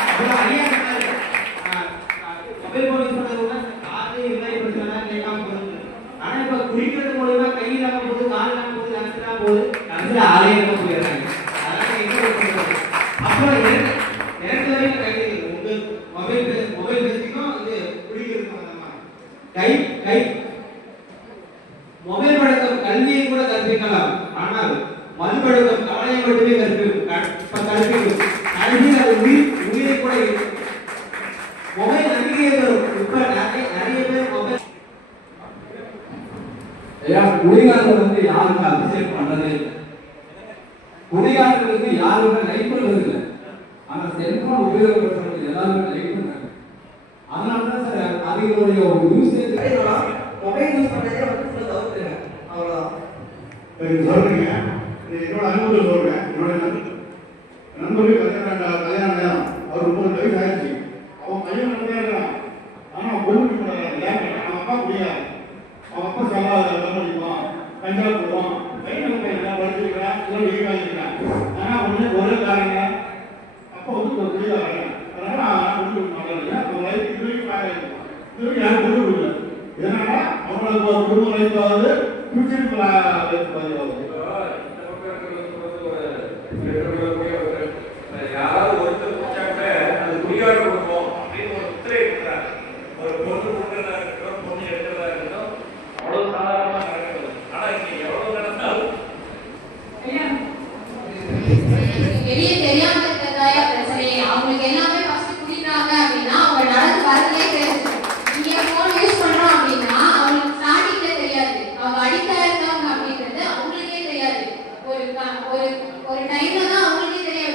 கை கை மொபைல் பழக்கம் கல்வியை கூட கற்பிக்கலாம், ஆனால் மது பழக்கம் கவலையை மட்டுமே கற்பிக்கும். கல்வி அது உயிரை கூட மொபைல் அதிக இப்ப நிறைய பேர் மொபைல். ஐயா, குடிகாரர்கள் வந்து யாருமே அபிஷேக் பண்றதே இல்லை. குடிகாரர்களுக்கு யாருமே லைக் பண்றது இல்லை. ஆனா செல்போன் உபயோகப்படுத்துறது எல்லாருமே லைக் பண்றாங்க. அதனாலதான் சார் அவங்களுடைய யூசேஜ் மொபைல் யூஸ் பண்ணதே வந்து ஃபுல்லாக தவிர்த்துங்க. அவ்வளோதான். நீங்க சொல்றீங்க, என்னோட அனுபவத்தில் சொல்றேன். என்னோட நண்பருக்கு கல்யாண நேரம், அவர் 30 வயசு ஆயிடுச்சு. அவன் பையன் நல்லா இருக்கான், ஆனா அவன் பொண்ணு அவன் அப்பா குடியாது. அவன் அப்பா சம்பாதிப்பான், கஞ்சாவு போடுவான், பையன் பையன் படிச்சிருக்கிறான், இதெல்லாம் வெயில் வாங்கிக்கிறான். ஆனா ஒரே காரணம், அப்பா வந்து ஒரு குடியாரன். அதனால கொண்டு மாட்டாங்க. அவன் லைஃப் இதுவரைக்கும் யாரும் கொண்டு கொடுக்கல. இதனால அவங்களுக்கு ஒரு குடும்ப லைஃப் ஆகுது, ஃபியூச்சருக்கு லைஃப் பாதிவாகுது. யாராவது ஒருத்தர் குடிச்சா கூட அது குடியார குடும்பம் அப்படின்னு ஒரு முத்திரை இருக்கிறாங்க. ஒரு பொண்ணு கொடுக்கறதா இருக்கட்டும், பொண்ணு எடுக்கிறதா இருக்கட்டும், அவ்வளவு சாதாரணமா நடக்கிறது. ஆனா இங்க எவ்வளவு நடந்தாலும் வெளியே தெரியாம இருக்கிறதாயா பிரச்சனை. அவங்களுக்கு எல்லாமே ஃபர்ஸ்ட் குடிக்கிறாங்க அப்படின்னா அவங்க நடந்து வரதே தெரியாது. இங்க போன் யூஸ் பண்றோம் அப்படின்னா அவங்களுக்கு ஸ்டார்டிங்ல தெரியாது, அவங்க அடிக்டா இருக்காங்க அப்படின்றது அவங்களுக்கே தெரியாது. ஒரு டைம்ல தான் அவங்களுக்கே தெரிய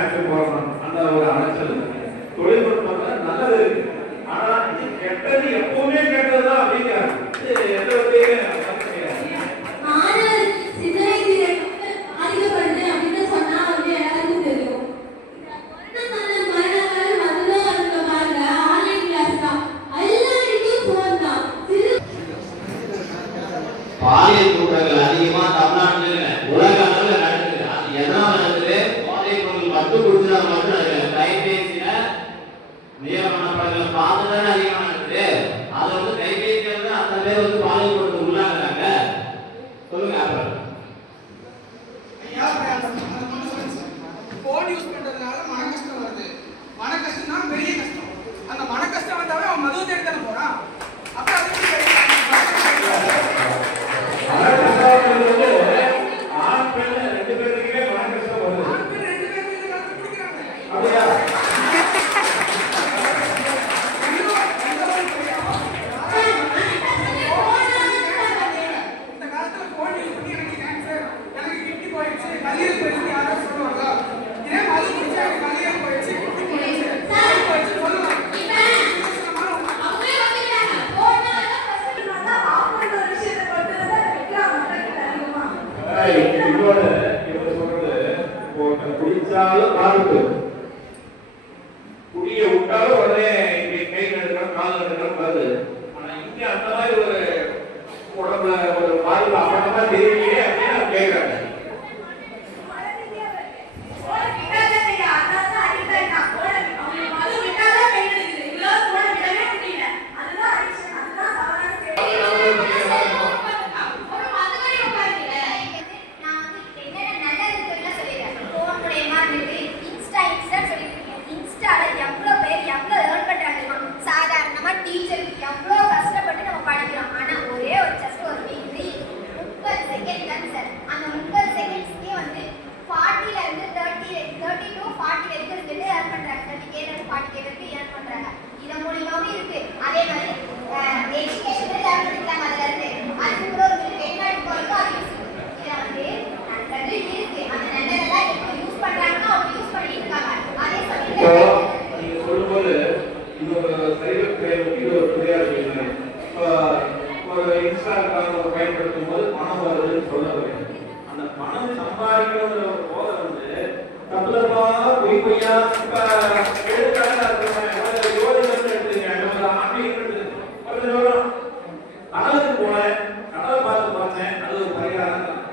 பேங்க்கு போகணும் அந்த ஒரு அலைச்சல். தொழில்நுட்பத்தில் நல்லது இருக்கு, ஆனா இது கெட்டது எப்பவுமே கெட்டதுதான் அப்படிங்கிறாங்க. இது எந்த வகையிலும் பாலியல் குற்றங்கள் அதிகமா தமிழ்நாட்டுல உலக அளவுல நடக்குது. அது எதனால நடக்குது? பாலியல் பொருள் மட்டும் குடிச்சா மட்டும் நடக்குது. கைபேசியில நியமனப்படங்களை பார்த்துதானே அதிகமா நடக்குது. அது வந்து கைபேசியில அந்த பேர் வந்து பாலியல் பொருள் உள்ளாங்கிறாங்க. சொல்லுங்க. போன் யூஸ் பண்றதுனால மன கஷ்டம் வருது. மன கஷ்டம் தான் பெரிய கஷ்டம். அந்த மன கஷ்டம் வந்தாவே அவன் மதுவை தேடி தானே போறான். அப்ப அதுக்கு ஆண் பெண் ரெண்டு பேருக்குமே மன கஷ்டம் வருது. அப்படியா? இந்த காலத்துல போன் யூஸ் பண்ணி எனக்கு கேன்சர், எனக்கு கிட்னி போயிடுச்சு, கல்லீரல் போயிடுச்சு யாராவது சொல்லுவாங்க. இதே மது குடிச்சா எனக்கு கல்லீரல் போயிடுச்சு, கிட்னி போயிடுச்சு சொல்லுவாங்க. குடிச்சாலும் பாதிப்பு, குடிய விட்டாலும் உடனே கை நடக்கணும் கால் நடக்கணும் வருது. ஆனா இங்க அந்த மாதிரி ஒரு உடம்புல ஒரு பாதிப்பு அப்பட்டமா தெரியலையே அப்படின்னு கேட்கிறாங்க. நீங்க சொல்லும்போது இன்னொரு சைபர் கிரைம் இது ஒரு புரியாத விஷயம். ஒரு இன்ஸ்டாகிராம் பயன்படுத்தும் போது பணம் வருதுன்னு சொல்ல வரேன். அந்த பணம் சம்பாதிக்கணுங்கிற ஒரு போதை வந்து தப்புதப்பா பொய் பொய்யா எடுத்தாங்க. கடலுக்கு போனேன், கடலை பார்த்து பார்த்தேன், அது ஒரு பரிகாரம் தான்.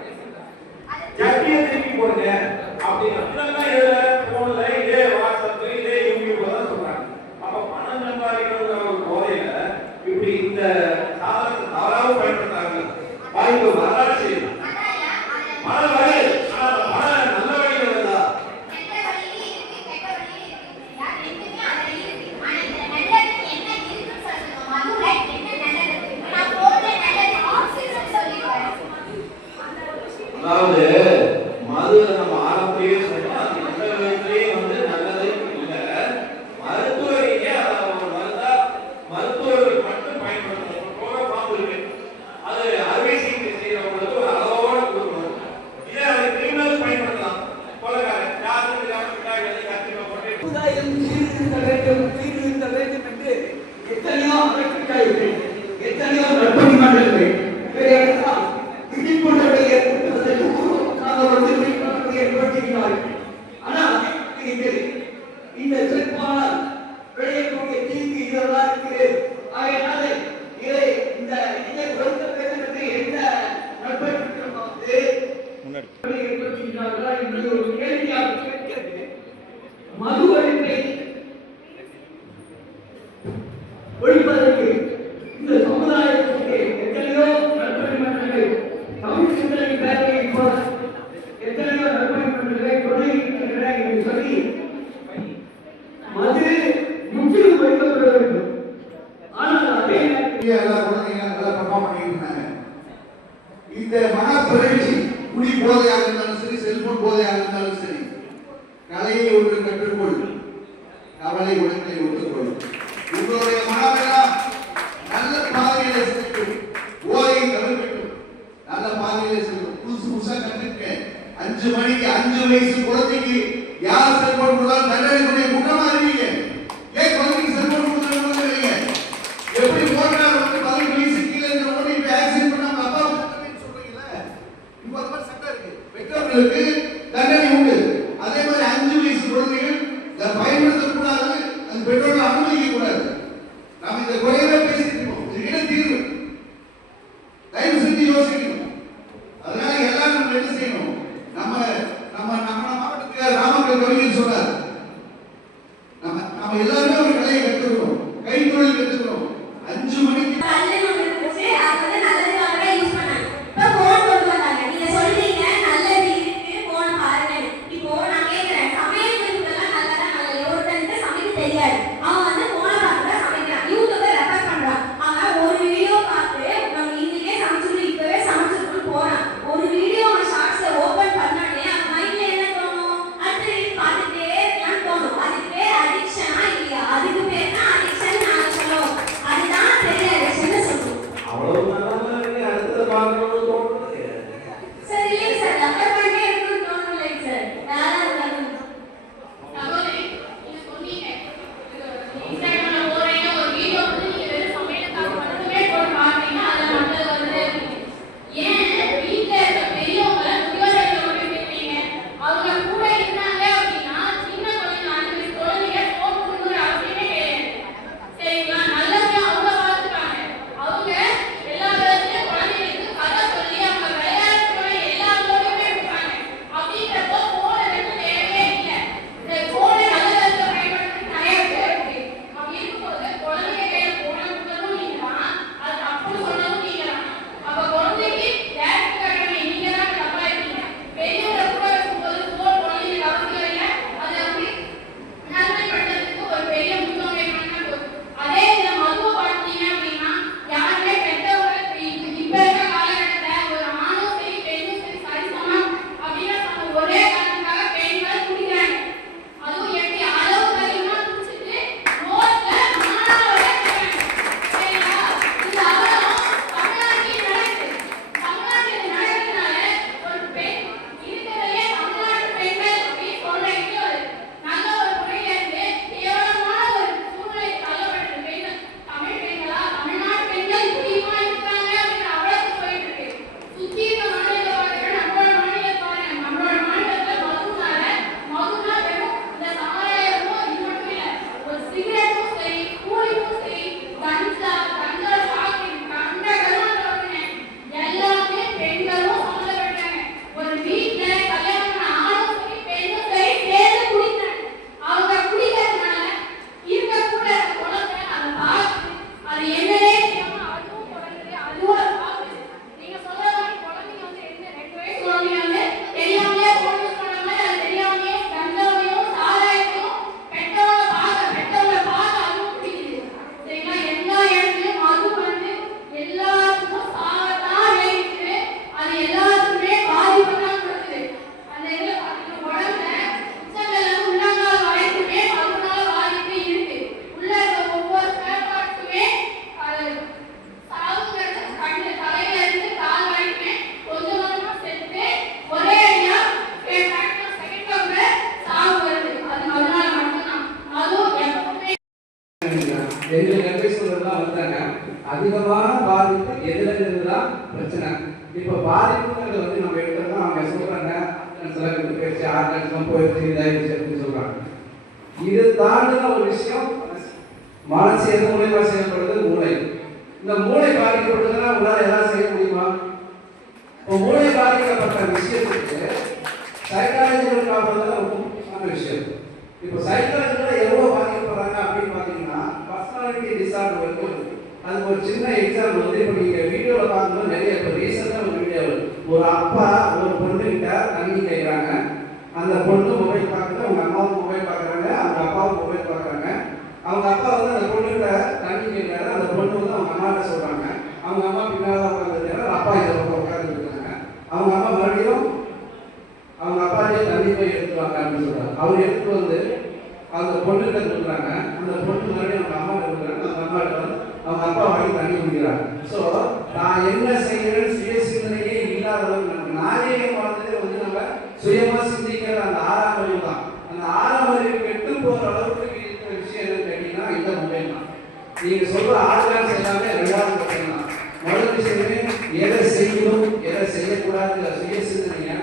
ஜட்டியை திருப்பி போடுங்க அப்படின்னு போன்ல இதே வாட்ஸ்அப் இதே யூடியூப் தான் சொல்றாங்க. அப்ப பணம் சம்பாதிக்கணுங்கிற ஒரு போதையில இப்படி இந்த சாதனத்தை தவறாக பயன்படுத்தாங்க. வாய்ப்பு வரலாறு செய்யுது. பணம் வருது, ஆனா பணம் நல்ல வழியில் வருதா? அதாவது மது நம்ம ஆரம்பத்திலேயே சொன்னோம், அது எந்த விதத்திலையும் வந்து நல்லது இல்லை. மருத்துவ ரீதியா ஒரு மருந்தா மருத்துவர்கள் மட்டும் பயன்படுத்தணும். போக பாம்பு இருக்கு, அது அறுவை சிகிச்சை செய்யறவங்களுக்கு ஒரு அளவோட கொடுக்கணும். இதை அது கிரிமினல் பயன்படுத்தலாம். கொலைகாரன் யாருக்கு கத்திரிக்கா போட்டு என்று எத்தனையோ அமைப்புகள், எத்தனையோ நற்பணிமார்கள் இந்த சிறப்பால் விளையக்கூடிய தீங்கு இதெல்லாம் இருக்குது. ஆகையினால இதை இந்த கொடுத்த பேருக்கு எந்த நற்பணிமாவது ஏற்படுத்துகிறார்களா என்பது ஒரு கேள்வியாக கேட்கிறது. மது ஒழிப்பை ஒழிப்பதற்கு இந்த சமுதாயத்திற்கு எத்தனையோ நற்பணிமன்றங்கள் தமிழ் சிந்தனை பேரவை போல எத்தனையோ நற்பணிமன்றங்களை தொடங்கியிருக்கின்றன என்று சொல்லி மது முற்றிலும் ஒழிக்கப்பட வேண்டும். ஆனால் அதே எல்லா குழந்தைங்க நல்லா பர்ஃபார்ம் பண்ணிட்டு இருந்தாங்க. இந்த மனப்பிறழ்ச்சி குடி போதையாக இருந்தாலும் சரி, செல்போன் போதையாக இருந்தாலும் சரி, கலையை ஒன்று கற்றுக்கொள், கவலை ஒழுங்கை ஒத்துக்கொள். உங்களுடைய மனமெல்லாம் நல்ல பாதையில செல்லும், போதையை தவிர்க்கட்டும், நல்ல பாதையில செல்லும். புதுசு புதுசா கற்றுக்க. 5 மணிக்கு 5 வயசு குழந்தைக்கு யார் செல்போன் கவிஞர் சொன்னார், நம்ம எல்லாருமே ஒரு கலையை கற்றுக்கிறோம், கைத்தொழில் கற்றுக்கிறோம். 5 மணிக்கு எங்களுக்கு அட்வைஸ் சொல்றதுலாம் வந்தாங்க. அதிகமான பாதிப்பு எதுல இருந்துதான் பிரச்சனை. இப்ப பாதிப்புங்கிறது வந்து நம்ம எடுக்கிறோம், அவங்க சொல்றாங்க சில பேச்சு ஆர்கன்ஸ்லாம் போயிடுச்சு இதாயிடுச்சு அப்படின்னு சொல்றாங்க. இது தாண்டின ஒரு விஷயம் மனசு எது மூலமா செயல்படுறது? மூளை. இந்த மூளை பாதிக்கப்படுதுன்னா உங்களால எல்லாம் செய்ய முடியுமா? இப்போ மூளை பாதிக்கப்பட்ட விஷயத்துக்கு சைக்காலஜிக்கல் ப்ராப்ளம் தான் ரொம்ப முக்கியமான விஷயம். இப்போ சைக்காலஜிக்கல் எவ்வளோ பாதிக்கப்படுறாங்க அப்படின்னு பார்த்தீங்கன்னா பர்சனாலிட்டி டிசார்டர் வரைக்கும். அதுக்கு ஒரு சின்ன எக்ஸாம்பிள் வந்து இப்போ நீங்கள் வீடியோவில் பார்க்கும்போது நிறைய இப்போ ரீசெண்டாக ஒரு வீடியோ ஒரு அப்பா ஒரு பொண்ணுகிட்ட தண்ணி கேட்குறாங்க. அந்த பொண்ணு மொபைல் பார்க்குறது, அவங்க அம்மாவும் மொபைல் பார்க்குறாங்க, அவங்க அப்பாவும் மொபைல் பார்க்குறாங்க. அவங்க அப்பா வந்து அந்த பொண்ணுகிட்ட தண்ணி கேட்குறாரு, அந்த பொண்ணு வந்து அவங்க அம்மாட்ட சொல்கிறாங்க. அவங்க அம்மா பின்னால் தான் உட்காந்துருக்காங்க, அப்பா இதை உட்காந்துட்டு இருக்காங்க. அவங்க அம்மா மறுபடியும் அவங்க அப்பாட்டே தண்ணி போய் எடுத்துவாங்க அப்படின்னு சொல்கிறாங்க. அவர் எடுத்துட்டு வந்து அந்த பொண்ணுகிட்ட கொடுக்குறாங்க. அந்த பொண்ணு மறுபடியும் அவங்க அம்மா கொடுக்குறாங்க. அந்த அம்மாட்ட வந்து அவங்க அப்பா வாங்கி தண்ணி குடிக்கிறாங்க. ஸோ நான் என்ன செய்யறேன்னு சுய சிந்தனையே இல்லாதவங்க நம்ம நாகரிகம் வாழ்ந்ததே வந்து நம்ம சுயமா சிந்திக்கிற அந்த 6ஆம் அறிவு தான். அந்த 6ஆம் அறிவு கெட்டு போகிற அளவுக்கு இருக்கிற விஷயம் என்னன்னு கேட்டீங்கன்னா இந்த மொபைல் தான். நீங்க சொல்ற ஆர்கான்ஸ் எல்லாமே 2வது பட்சம் தான். முதல் விஷயமே எதை செய்யணும் எதை செய்யக்கூடாதுங்கிற சுய சிந்தனையை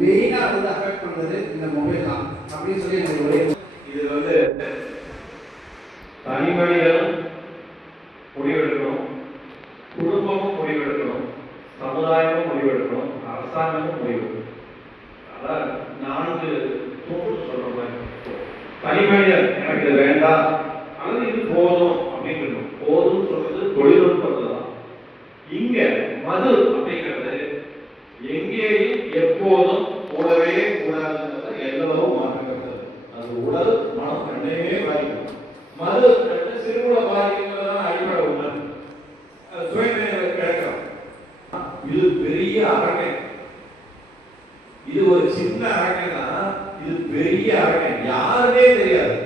மெயினா வந்து அஃபெக்ட் பண்றது இந்த மொபைல் தான் அப்படின்னு சொல்லி எனக்கு ஒரே இது வந்து தனி மனிதனும் முடிவெடுக்கணும், குடும்பமும் முடிவெடுக்கணும், சமுதாயமும் முடிவெடுக்கணும், அரசாங்கமும் முடிவெடுக்கணும். அதான் 4 தூண் சொல்ற மாதிரி தனி மனிதன் எனக்கு இது வேண்டாம் அல்லது இது போதும் அப்படின்னு போதும் சொல்றது தொழில்நுட்பத்தை தான். இங்க மது அப்படிங்கிறது எங்கேயும் எப்போதும் கூடவே கூடாதுங்கிறத எல்லளவு மாற்றுகிறது. அது உடல் மனம் ரெண்டையுமே பாதிக்கும். மது சிறுகுட பாதிக்கிறதுதான் அடிப்படை உண்மை. சுயநிலை கிடைக்கும். இது பெரிய அரங்கை. இது ஒரு சின்ன அரங்கைனா இது பெரிய அரங்கை. யாருமே தெரியாது.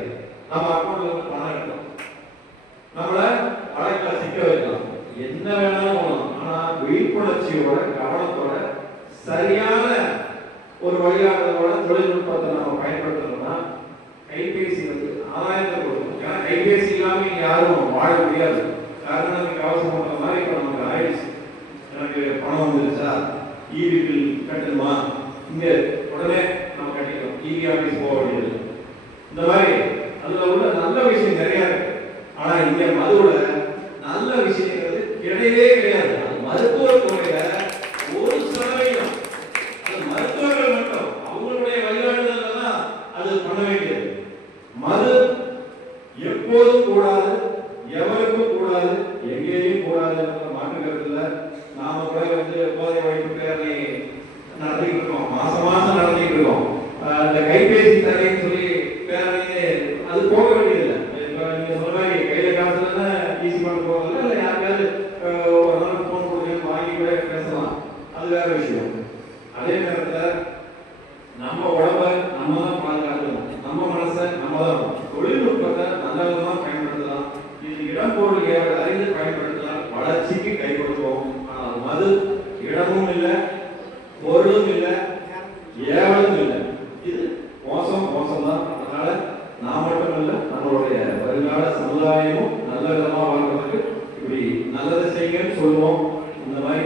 நம்ம அக்கௌண்ட்ல இருந்து பணம் எடுக்கலாம், நம்மள வழக்கில் சிக்க வைக்கலாம், என்ன வேணாலும் பண்ணலாம். ஆனா விழிப்புணர்ச்சியோட கவனத்தோட சரியான ஒரு வழிகாட்டுதலோட தொழில்நுட்பத்தை நம்ம பயன்படுத்தணும்னா கைபேசி வந்து ஆதாயத்தை கொடுக்கும். ஏன்னா கைபேசி இல்லாம யாரும் வாழ முடியாது. காரணம் நமக்கு அவசரம் பண்ற மாதிரி இப்ப நமக்கு ஆயிடுச்சு. எனக்கு பணம் வந்துருச்சா, ஈவி பில் கட்டணுமா, இங்க உடனே நம்ம கட்டிக்கலாம், ஈவி ஆபீஸ் போக வேண்டியது. இந்த மாதிரி அதுல உள்ள நல்ல விஷயம் நிறைய இருக்கு. ஆனா இங்க மதுவோட நல்ல விஷயங்கிறது கிடையவே கிடையாது. அது மருத்துவத்துறையில ஒரு சதவீதம், அது மருத்துவர்கள் மட்டும் அவங்களுடைய வழிகாட்டுதல் தான் அது பண்ண வேண்டியது. மது எப்போதும் கூடாது, எவருக்கும் கூடாது, எங்கேயும் கூடாது மாற்றுக்கிறதுல நாம கூட வந்து போதை வைப்பு பேரணி நடத்திட்டு இருக்கோம். மாசம் மாசம் நடத்திட்டு இருக்கோம். இந்த கைபேசி தரைன்னு சொல்லி பேரணி அது போக வேண்டியதில்லை. இப்போ நீங்க சொன்ன மாதிரி கையில காசுல ஈஸி பண்ண போகிறதில்ல. இல்லை யாருக்காவது ஒரு நாள் போன் கொடுத்து வாங்கி கூட பேசலாம், அது வேற விஷயம். அதே நேரத்தில் நம்ம உடம்ப நம்ம தான் பாதுகாக்கணும், நம்ம மனசை நம்ம தான். தொழில்நுட்பத்தை நல்ல விதமாக பயன்படுத்தலாம். இது இடம் பொருள் அறிந்து பயன்படுத்தலாம், வளர்ச்சிக்கு கை கொடுக்கும். ஆனால் மது இடமும் இல்லை, பொருளும் இல்லை, ஏவலும் இல்லை. இது மோசம் தான். அதனால நான் மட்டும் இல்லை, நம்மளுடைய வருங்கால சமுதாயமும் நல்ல விதமாக வாழ்றதுக்கு இப்படி நல்லதை செய்யுங்கன்னு சொல்லுவோம். இந்த மாதிரி